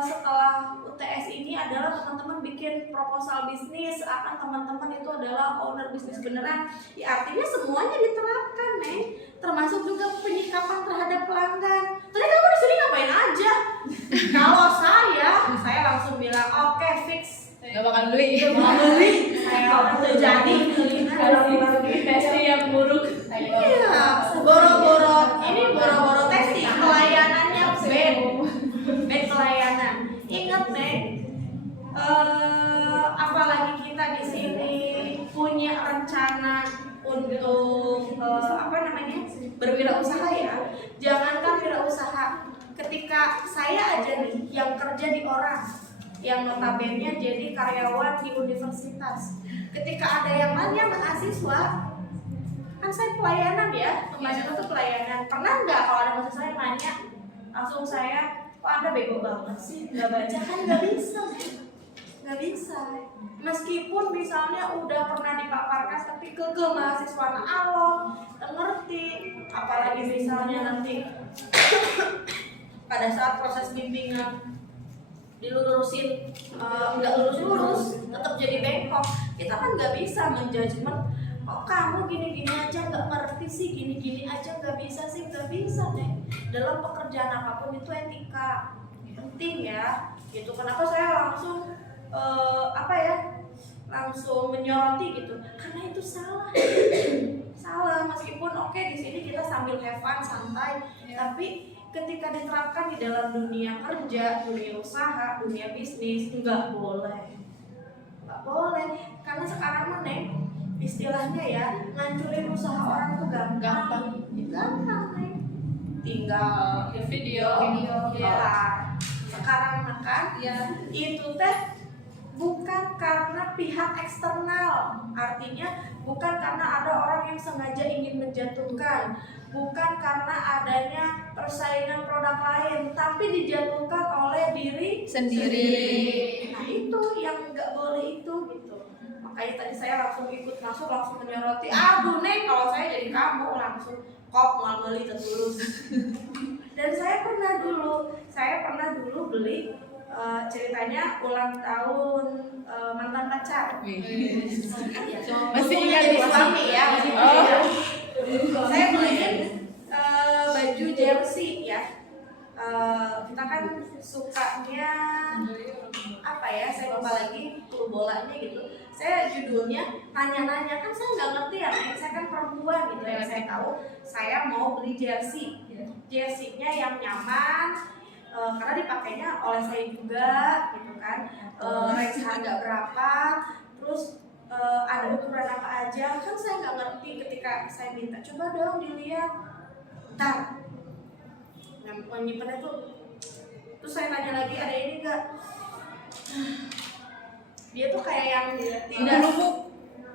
setelah UTS ini adalah teman-teman bikin proposal bisnis, akan teman-teman itu adalah owner bisnis beneran, ya artinya semuanya diterapkan termasuk juga penyikapan terhadap pelanggan. Tadi kamu di sini ngapain aja? Kalau saya langsung bilang oke, fix, Nggak bakal beli. saya terjadi Testi yang buruk. iya, boro-boro testing, pelayanannya bad pelayanan. Ingat apalagi kita di sini punya rencana untuk berwirausaha ya. Jangankan wirausaha, ketika saya aja nih yang kerja di orang, yang notabene jadi karyawan di universitas, ketika ada yang nanya mahasiswa, kan saya pelayanan ya, pelayanan itu pelayanan. Pernah nggak kalau ada mahasiswa yang nanya, langsung saya, kok Anda bego banget sih, nggak baca? Kan nggak bisa. Meskipun misalnya udah pernah dipaparkan, tapi ke mahasiswa ngerti, apalagi misalnya nanti pada saat proses bimbingan dilurusin nggak lurus tetap jadi bengkok, kita kan nggak bisa menjudgment kok kamu gini-gini aja nggak ngerti sih, gini-gini aja nggak bisa sih, nggak bisa deh. Dalam pekerjaan apapun itu etika penting ya gitu. Kenapa saya langsung langsung menyoroti gitu, karena itu salah meskipun oke di sini kita sambil have fun santai, tapi ketika diterapkan di dalam dunia kerja, dunia usaha, dunia bisnis, nggak boleh. Karena sekarang Neng, istilahnya ya, ngancurin usaha orang tuh gampang Neng. Tinggal video kelar. Sekarang makan, itu teh bukan karena pihak eksternal, artinya bukan karena ada orang yang sengaja ingin menjatuhkan, bukan karena adanya persaingan produk lain, tapi dijatuhkan oleh diri sendiri. Nah itu yang nggak boleh itu gitu. Makanya tadi saya langsung ikut masuk, langsung menyoroti, aduh Neng kalau saya jadi kamu langsung kok mau beli tertulus. Dan saya pernah dulu beli ceritanya ulang tahun mantan pacar. Masih ingat jadi suami ya. Saya beliin baju jersey ya. Kita kan sukanya apa ya? Saya lupa lagi klub bolanya gitu. Saya judulnya nanya-nanya, kan saya nggak ngerti ya, saya kan perempuan gitu ya. Saya tahu saya mau beli jersey-nya yang nyaman. Karena dipakainya oleh saya juga gitu kan, range harga berapa, terus ada ukuran apa aja, kan saya nggak ngerti. Ketika saya minta coba dong dilihat, ntar nyimpennya tuh, terus saya tanya lagi ada ini nggak, dia tuh kayak yang tidak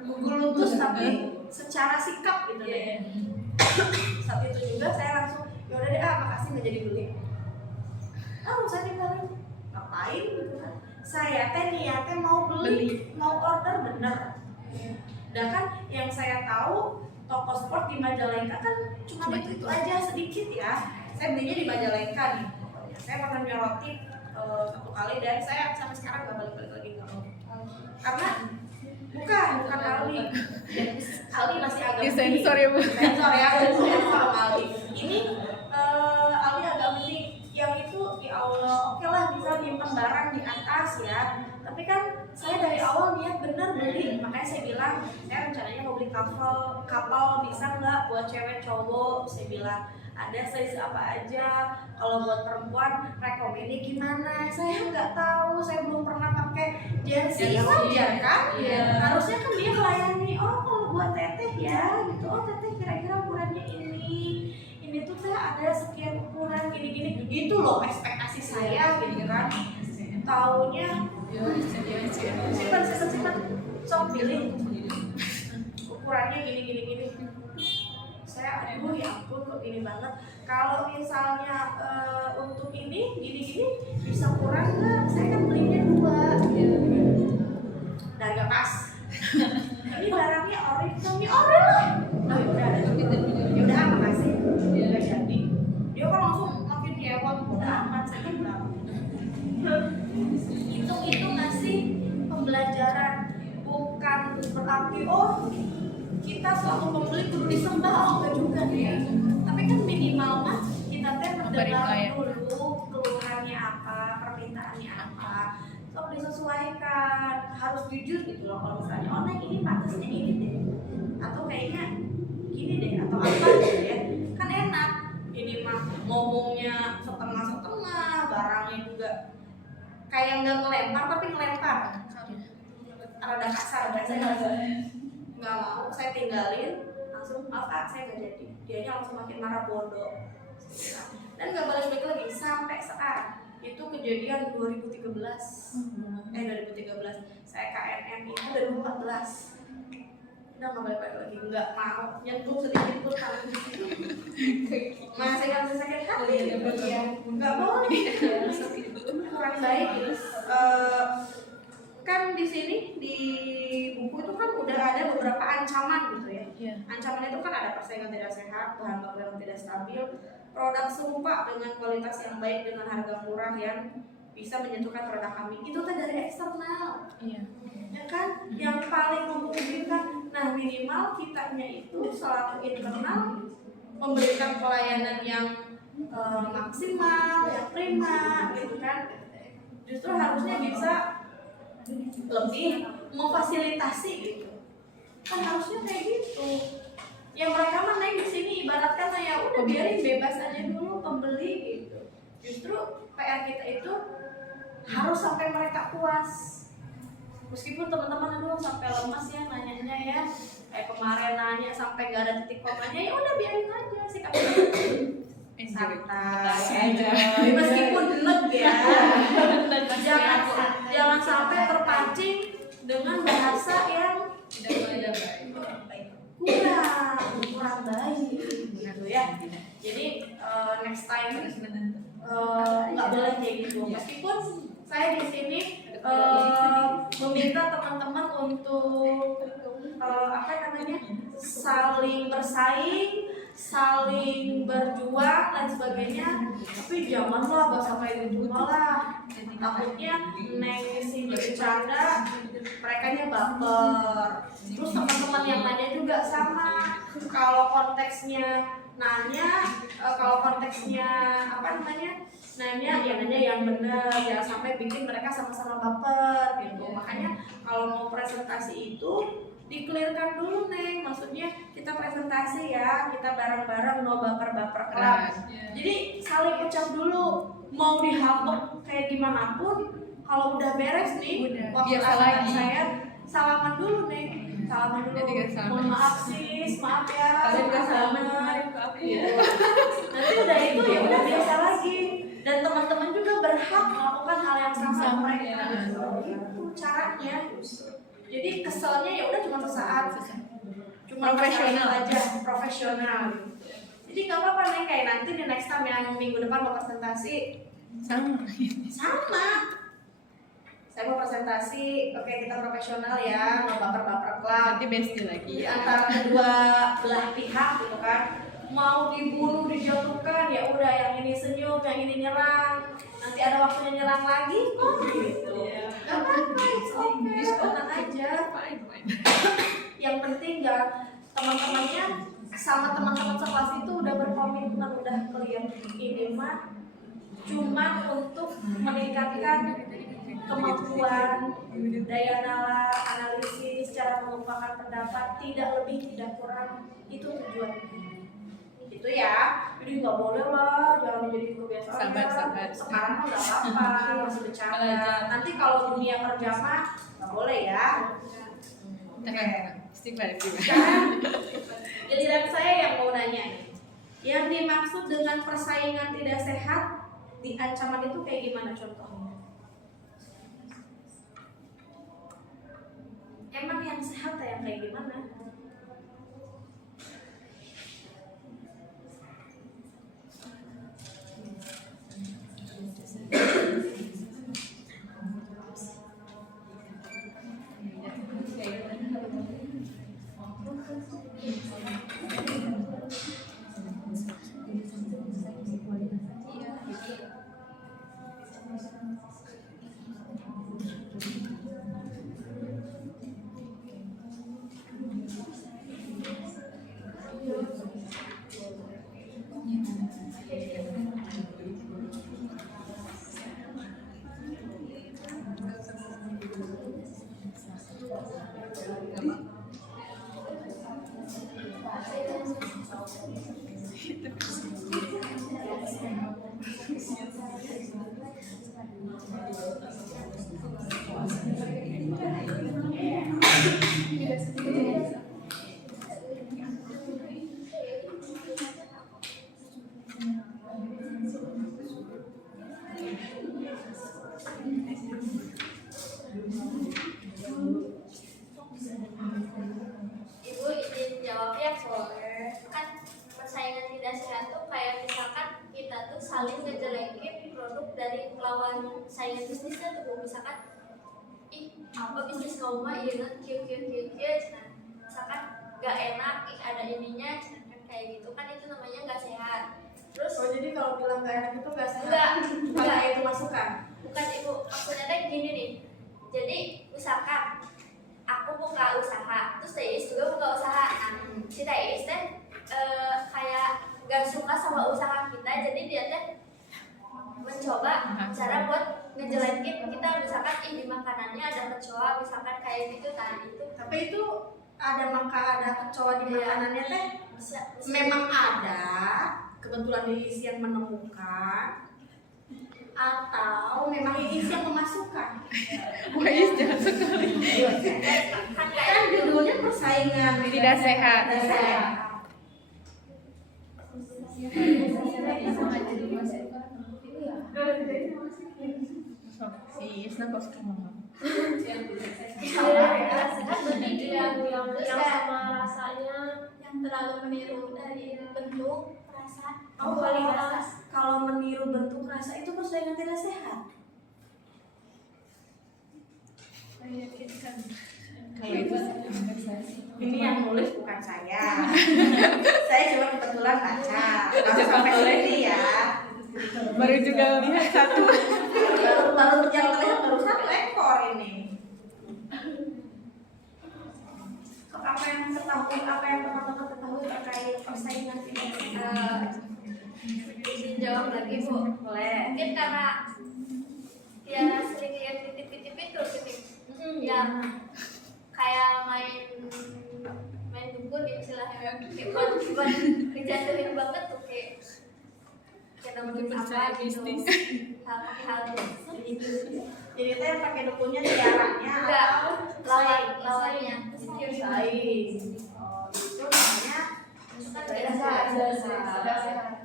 lupus tapi secara sikap gitu deh. Saat itu juga saya langsung yaudah deh makasih nggak jadi beli. Saya tinggalin, ngapain gitu kan? Saya niatnya mau beli, mau order bener. Dan kan yang saya tahu toko sport di Majalengka kan cuma itu aja sedikit ya. Saya belinya di Majalengka nih. Saya pernah nyoroti 1 kali dan saya sampai sekarang nggak balik lagi nggak mau. Karena bukan Ali masih agak disensor ya Bu. Sensor ya, sensor Ali. Ini Ali agak mending. Yang itu ya Allah, oke lah bisa nyimpen barang di atas ya. Tapi kan saya dari awal niat bener beli, makanya saya bilang saya rencananya mau beli kapal bisa nggak buat cewek cowok. Saya bilang ada size apa aja. Kalau buat perempuan rekomennya gimana? Saya nggak tahu, saya belum pernah pakai jersey wajar kan? Yeah. Harusnya kan dia melayani. Oh kalau buat teteh ya, gitu. Oh teteh kira-kira ukurannya ini tuh saya ada sekian ukuran gini-gini, itu loh ekspektasi saya gitu kan. Taunya simpan sok pilih ukurannya gini. Saya aduh ya ampun kok gini banget. Kalau misalnya untuk ini gini bisa kurang nggak? Saya kan belinya 2 dan nggak pas. Ini barangnya ori lah. Oh yaudah makasih. Udah jadi. Dia kan langsung makin kewat, udah amat saya bilang. Itu ngasih pembelajaran, bukan berarti kita selalu pembeli kudu disembah, enggak juga nih. Tapi kan minimal mah kita mendengar dulu keluhannya apa, permintaannya apa. Sok disesuaikan, harus jujur gitu loh. Kalau misalnya Neng ini pantasnya ini deh, atau kayaknya gini deh, atau apa gitu ya, kan enak. Ini mah ngomongnya setengah-setengah, barangnya juga kayak nggak ngelempar tapi ngelempar. Rada kasar bahasanya, nggak mau, saya tinggalin langsung, maaf saya nggak jadi. Dianya langsung makin marah, bodoh. Dan nggak balik lagi sampai sekarang. Itu kejadian 2013. Saya KNM itu 2014. Udah nggak balik lagi, nggak mau nyentuh sedikit pun tangan di situ. Masih nggak bisa sakit hati, nggak boleh. Kurang baik gitu. Kan di sini di buku itu kan udah ada beberapa ancaman gitu ya. Ancaman itu kan ada persaingan tidak sehat, bahan baku yang tidak stabil, produk serupa dengan kualitas yang baik dengan harga murah yang bisa menyentuhkan produk kami. Itu kan dari eksternal. Iya. Ya kan, yang paling memungkinkan. Nah, minimal kitanya itu selaku internal memberikan pelayanan yang maksimal, yang prima, gitu kan. Justru harusnya bisa lebih memfasilitasi gitu. Kan harusnya kayak gitu. Ya mereka mah naik di sini ibaratkan ya udah biarin bebas aja dulu pembeli gitu. Justru PR kita itu harus sampai mereka puas. Meskipun teman-teman dulu sampai lemas ya nanyanya ya, kayak kemarin nanya sampai gak ada titik komanya, ya udah biarin aja sih kami santai aja. Meskipun enek ya, jangan sampai terpancing dengan bahasa yang Tidak baik. kurang baik gitu ya. Jadi next time nggak boleh kayak gitu. Meskipun saya di sini meminta teman-teman untuk saling bersaing, saling berjuang dan sebagainya. Tapi janganlah bahasa kayak gitu malah. Takutnya neng sih bercanda, mereka nya baper. Terus teman-teman yang nanya juga sama. Kalau konteksnya nanya, nanya yang benar, jangan sampai bikin mereka sama-sama baper gitu. Makanya kalau mau presentasi itu dikelirkan dulu Neng, maksudnya kita presentasi ya, kita bareng-bareng no baper-baper kelas. Jadi saling ucap dulu, mau dihapok kayak gimana pun, kalau udah beres nih, waktu angkatan saya salaman dulu Neng, salaman dulu. Mohon maaf sis, maaf ya. Kalian gak salaman Gitu. Nanti udah itu ya udah biasa lagi. Dan teman-teman juga berhak melakukan hal yang sama mereka. Itu caranya. Jadi keselnya ya udah cuma sesaat. Cuma profesional aja, profesional. Jadi nggak apa-apa Neng, kayak nanti di next time yang minggu depan mau presentasi. Sama. Saya mau presentasi, oke kita profesional ya, nggak baper-baper klub. Nanti bestie lagi. Di antara kedua belah pihak gitu kan. Mau dibunuh, dijatuhkan, ya udah yang ini senyum, yang ini nyerang. Nanti ada waktunya nyerang lagi, kok gitu. Gak apa-apa, oke, tenang aja. Yang penting gak teman-temannya sama teman-teman sekelas itu udah berkomitmen, udah clear. Ini mah cuma untuk meningkatkan kemampuan daya nalar, analisis, cara mengungkapkan pendapat, tidak lebih tidak kurang, itu tujuannya. Itu ya, jadi nggak boleh lah, jangan menjadi kebiasaan. Sabar. Sekarang mah nggak apa-apa, masih bercanda. Nanti kalau dunia kerja mah nggak boleh ya. Istighfar. Giliran saya yang mau nanya nih. Yang dimaksud dengan persaingan tidak sehat di ancaman itu kayak gimana contohnya? Emang yang sehat yang kayak gimana? Ibu izin jawab ya boleh. Kan persaingan tidak sehat tuh kayak misalkan kita tuh saling ngejelekin produk dari lawan saingan bisnisnya tuh. Misalkan apa bisnis kamu mah iya kieu misalkan gak enak ada ininya kan kayak gitu kan, itu namanya gak sehat. Terus Oh, jadi kalau bilang nggak enak itu nggak sehat. enggak, Karena itu masukan. bukan ibu, maksudnya teh gini nih. Jadi misalkan aku buka usaha, terus Teh Is juga buka usaha. Nah, si Teh Is teh kayak gak suka sama usaha kita, jadi dia teh mencoba cara buat ngejelekin kita, misalkan di makanannya ada kecoa, misalkan kayak gitu tadi itu. Tapi itu ada kecoa di makanannya teh. Memang ada, kebetulan Iis yang menemukan, atau memang Iis yang memasukkan. Wais jangan sekali. Kan judulnya persaingan Tidak sehat. Tidak sehat. Si Isna kok suka ngomong. Sehat berarti yang sama rasanya yang terlalu meniru dari bentuk rasa Kalau meniru bentuk rasa itu persaingan tidak sehat. Kalau itu Ini yang nulis bukan saya. Saya cuma kebetulan baca. Kalau sampai selesai ya. baru juga lihat satu. Baru yang terlihat baru 1 ekor ini. Apa yang teman-teman ketahui terkait persaingan tidak sehat? Izin jawab lagi Bu. Boleh. Mungkin karena ya sering lihat titip-titip itu yang kayak main dukun istilahnya, kayak buat ngejatuhin banget tuh kayak nemuin apa gitu, hal gitu. Jadi teh pakai dukunnya tiaranya Enggak, atau lawannya. lain. Oh, itu namanya Tidak sehat.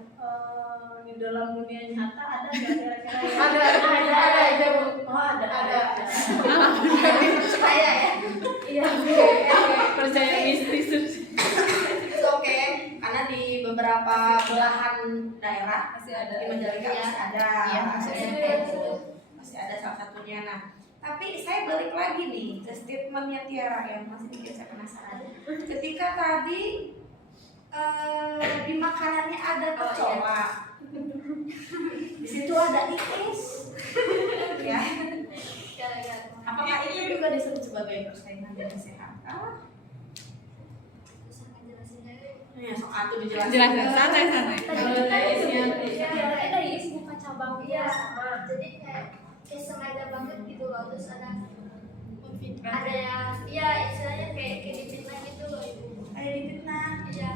Di dalam dunia nyata ada nggak kira-kira ya? ada Bu. Oh ada. Percaya ya? Iya. Percaya mistis. Itu oke, karena di beberapa belahan daerah Masih ada. di Majalengka Iya. masih ada. Iya, masih ada. Masih ada salah satunya. Nah, tapi saya balik lagi nih ke statementnya Tiara yang masih bikin saya penasaran. Ketika tadi di makanannya ada kecoa, di situ ada itis, ya. Apakah itu juga disebut sebagai persaingan tidak sehat? Ya, soal itu dijelasin. Jelaskan santai. Tadi Is buka cabang Iya, sama. jadi kayak sengaja banget gitu loh, terus ada yang iya istilahnya kayak difitnah gitu loh Ibu. Kayak difitnah. Iya.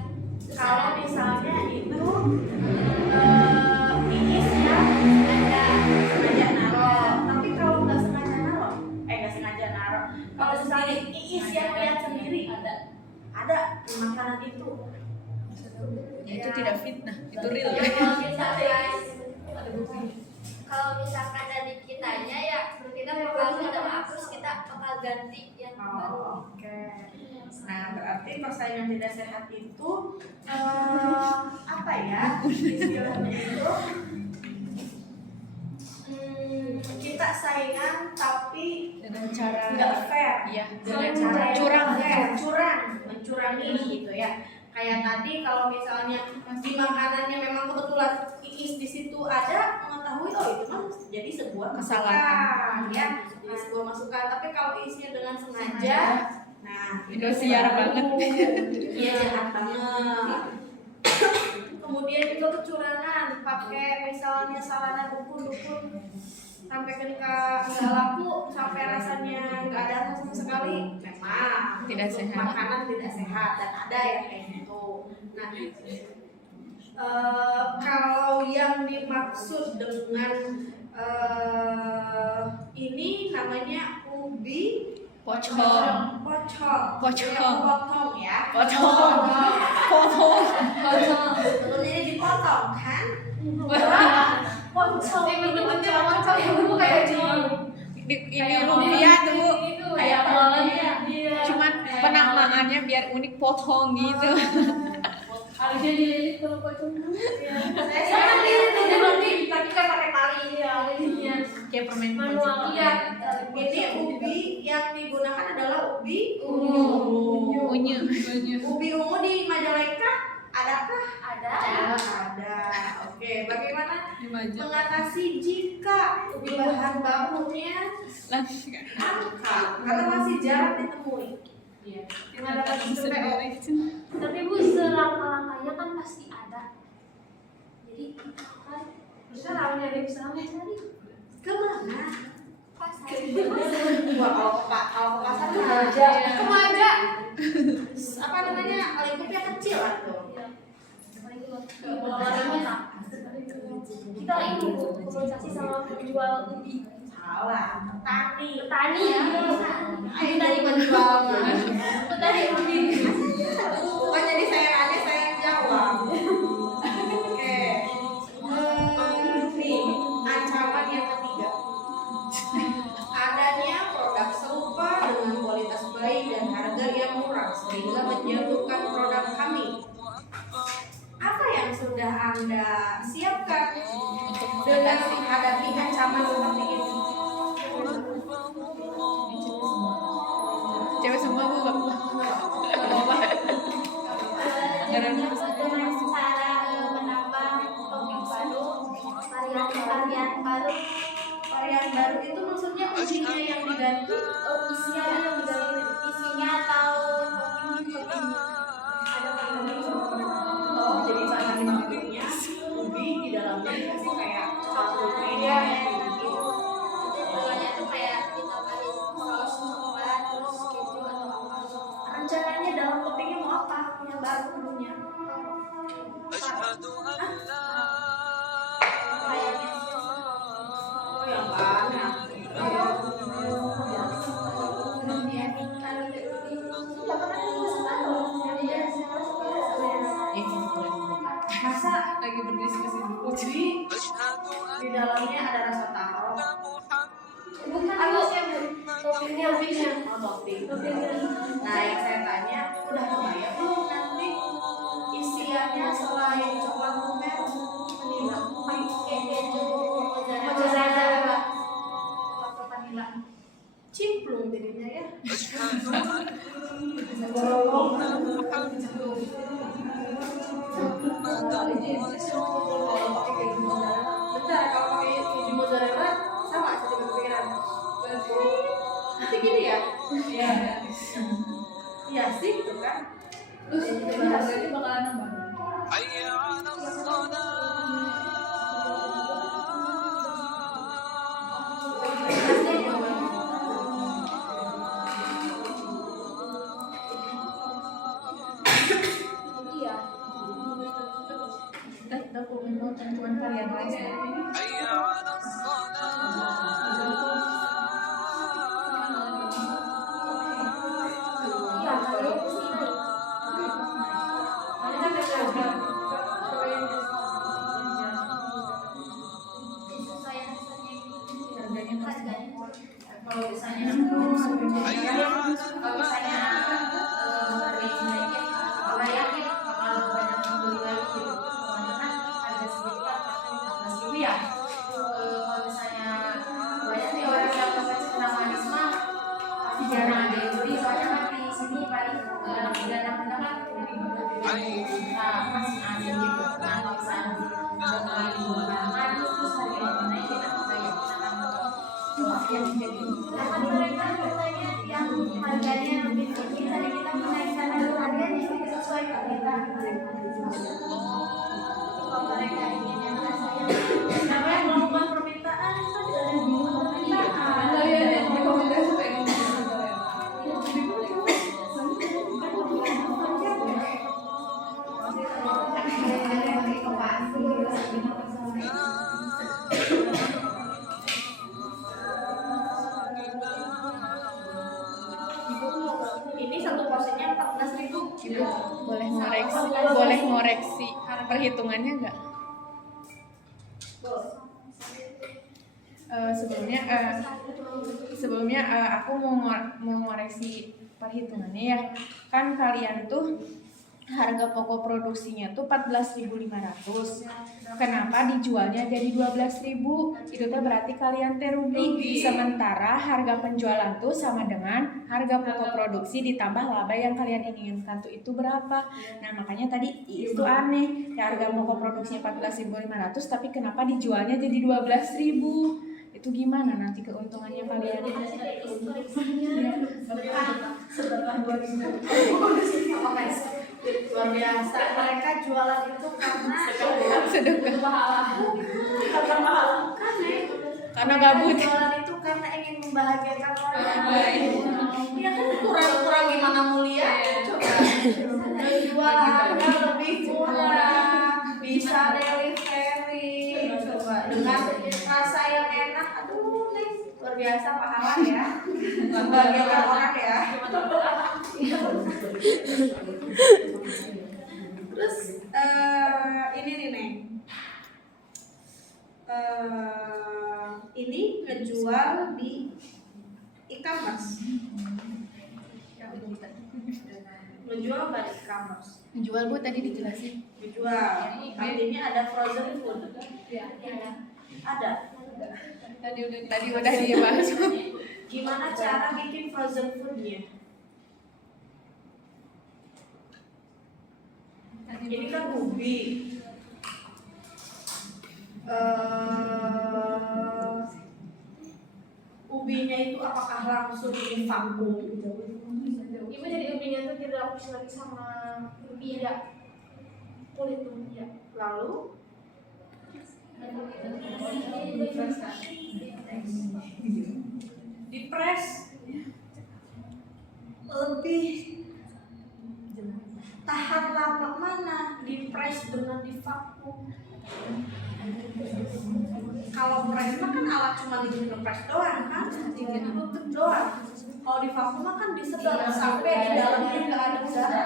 Terus Kalau ada misalnya itu iis ya sengaja naruh, tapi kalau nggak sengaja naruh, kalau misalnya iis yang lihat sendiri ada di makanan itu. Itu tidak fitnah, itu real. ya, kalau misalkan dari kitanya ya kita bakal minta maaf, terus kita bakal ganti yang baru. Oh, oke. Nah, berarti persaingan tidak sehat itu apa ya istilahnya itu? Kita saingan tapi Dengan cara nggak fair. Iya, Dengan dengan cara curang. mencurangi gitu ya. Kayak tadi kalau misalnya di makanannya memang kebetulan iis di situ ada, mengetahui oh itu mah jadi sebuah Kesalahan. masukan, ya, jadi sebuah masukan. Tapi kalau iisnya dengan sengaja, nah Itu siar banget. Iya jahat banget. Kemudian juga kecurangan, pakai misalnya sarana dukun-dukun sampai ketika nggak laku, sampai rasanya nggak ada rasa sama sekali, memang Tidak untuk sehat. makanan tidak sehat dan ada yang kayak gitu. Nah, kalau yang dimaksud dengan ini namanya ubi Pocong. pocong, Pocong. potong ya. Potong. Sebetulnya ini dipotong kan? Pocong. Ini lumpia tuh kayak cuman penamaannya biar unik potong gitu. Harusnya jadi kalau pocong. Saya nanti tapi kan pakai tali. Kayak permen Manual. pocong. Iya, ini ubi yang digunakan adalah ubi Unyu. Ubi ungu di Majalengka adakah? Ada. Ada. mengatasi jika bahan bakunya langka atau masih jarang ditemui. Tapi Bu, selangkah-langkahnya kan pasti ada. Jadi kan bisa ramai ada bisa ramai tadi. Kemana? Pasar. Wah, kalau ke pasar Kemaja. kemana? Apa namanya? Lingkupnya kecil tuh. Kita ini Bu, komunikasi sama penjual ubi. Salah, petani. Petani. Ayo dari menjual. Petani ubi. Bukan jadi saya nanya, saya yang jawab. Oke. Nih, ancaman yang ketiga. Adanya produk serupa dengan kualitas baik dan harga yang murah sehingga menjatuhkan produk kami. Apa yang sudah Anda siapkan dengan menghadapi ancaman seperti ini? Cewek semua Bu, gak apa-apa. Dengan cara menambah topik baru, varian baru. Varian baru itu maksudnya ujinya yang diganti? Isinya yang diganti, isinya atau topping. Oh, jadi salah satunya ubi di dalamnya dikasih kayak coklat Iya, gitu. Keduanya tuh kayak ditambahin saus coklat, terus keju atau apa. Rencananya dalam toppingnya mau apa? Yang baru menunya? Oh, yang banyak. Masa Lagi berdiskusi dulu. ubi di dalamnya ada rasa taro? Bukan harusnya Bu. Toppingnya ubinya. Oh, topping. Nah, yang saya tanya, udah kebayang belum nanti isiannya selain coklat lumer, vanilla, Keju, mozzarella, vanilla, cimplung jadinya ya. Bentar, kalau pakai keju mozzarella sama aja dengan pikiran. Nanti gini ya? Iya. Iya sih, gitu kan? Jadi harganya bakalan nambah. Iya. Kita mau tentuan varian lain seperti ini. Iya, kalian pasti naik. Kalau misalnya kalau misalnya hari ini kalau yakin bakal banyak membeli lagi gitu. Soalnya kan harga segitu kan pasti 14.000 ya. Kalau misalnya banyak nih orang yang kena manis mah pasti jarang ada yang beli. Soalnya kan di sini paling anak muda kan nah masih ada gitu. Nah kalau misalnya udah mulai dijual manis terus harganya naik kita kayak kita kan Karena mereka katanya yang harganya lebih tinggi, tadi kita menaikkan harganya sesuai ke kita. Kalau mereka ingin yang rasanya, Siapa yang melakukan permintaan? Kan tidak ada yang melakukan permintaan. Kalian yang rekomendasi pengen Ini satu porsinya 14.000. boleh ngoreksi perhitungannya nggak? Sebelumnya aku mau ngoreksi perhitungannya ya. Kan kalian tuh harga pokok produksinya tuh 14.500. Kenapa dijualnya jadi 12.000? Itu teh berarti kalian teh rugi. Sementara harga penjualan tuh sama dengan harga pokok produksi ditambah laba yang kalian inginkan tuh itu berapa. Nah, makanya tadi itu aneh. Ya, harga pokok produksinya 14.500 tapi kenapa dijualnya jadi 12.000? Itu gimana nanti keuntungannya kalian? Luar biasa, mereka jualan itu karena Karena gabut. jualan itu karena ingin membahagiakan orang lain. Ya kan kurang gimana mulia? Coba jual harga lebih murah, bisa delivery, coba dengan rasa yang enak. Aduh, nih luar biasa pahlawan ya, membahagiakan orang ya. Terus ini nih Neng. Ini ngejual di e-commerce. Ngejual nggak di e-commerce? Jual Bu tadi dijelasin. Ngejual. Artinya ada frozen food. Ada. Tadi udah dibahas. Gimana cara bikin frozen foodnya? Ini kan ubi. Ubinya itu apakah langsung divakum? Ibu jadi ubinya tuh dilapis lagi sama ya kulit tuh ya. Lalu dipres lebih tahan lama mana dipres dengan divakum? Kalau press mah kan alat cuma di ngepres doang kan, tinggal ditutup doang. Kalau divakum mah kan disebar sampai di dalamnya nggak ada udara.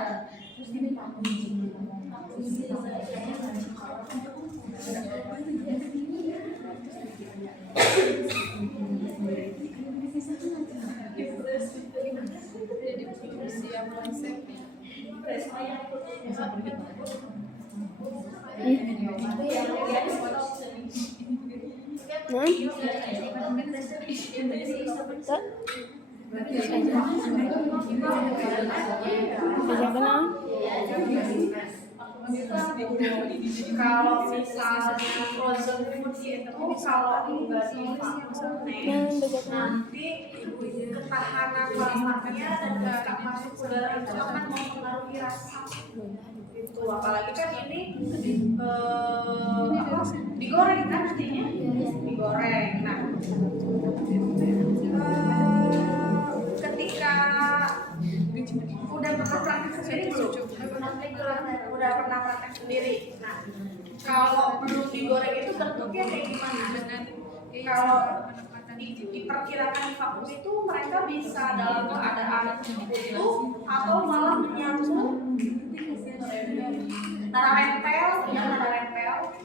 Kalau misalnya frozen food itu kalau enggak divakum nanti ketahanan lemaknya dan nggak masuk udara itu akan mempengaruhi rasa. Itu apalagi kan ini digoreng kan nantinya digoreng. Nah ketika udah pernah praktek sendiri belum? Udah pernah praktek sendiri. Nah kalau belum digoreng itu bentuknya kayak gimana? Kalau diperkirakan di vakum itu mereka bisa dalam keadaan utuh atau malah menyatu, nara rempel, ya nara rempel.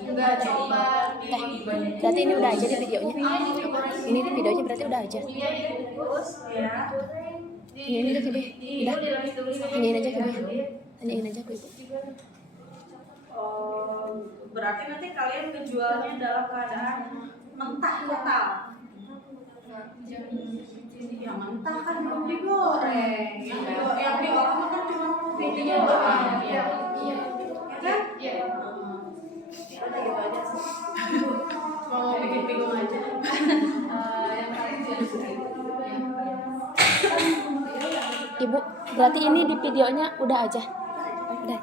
Enggak coba Berarti ini udah aja di videonya. Ini di videonya berarti udah aja. ya. Ini udah Kibi. Udah. Tanyain aja Kibi. Tanyain aja ke Ibu. Berarti nanti kalian ngejualnya dalam keadaan mentah total. Ya mentah kan belum digoreng. Yang diolah kan cuma videonya doang. Iya. Kan? Iya. Ya udah gitu aja sih. Mau bikin bingung aja. Ibu, berarti ini di videonya udah aja. Udah.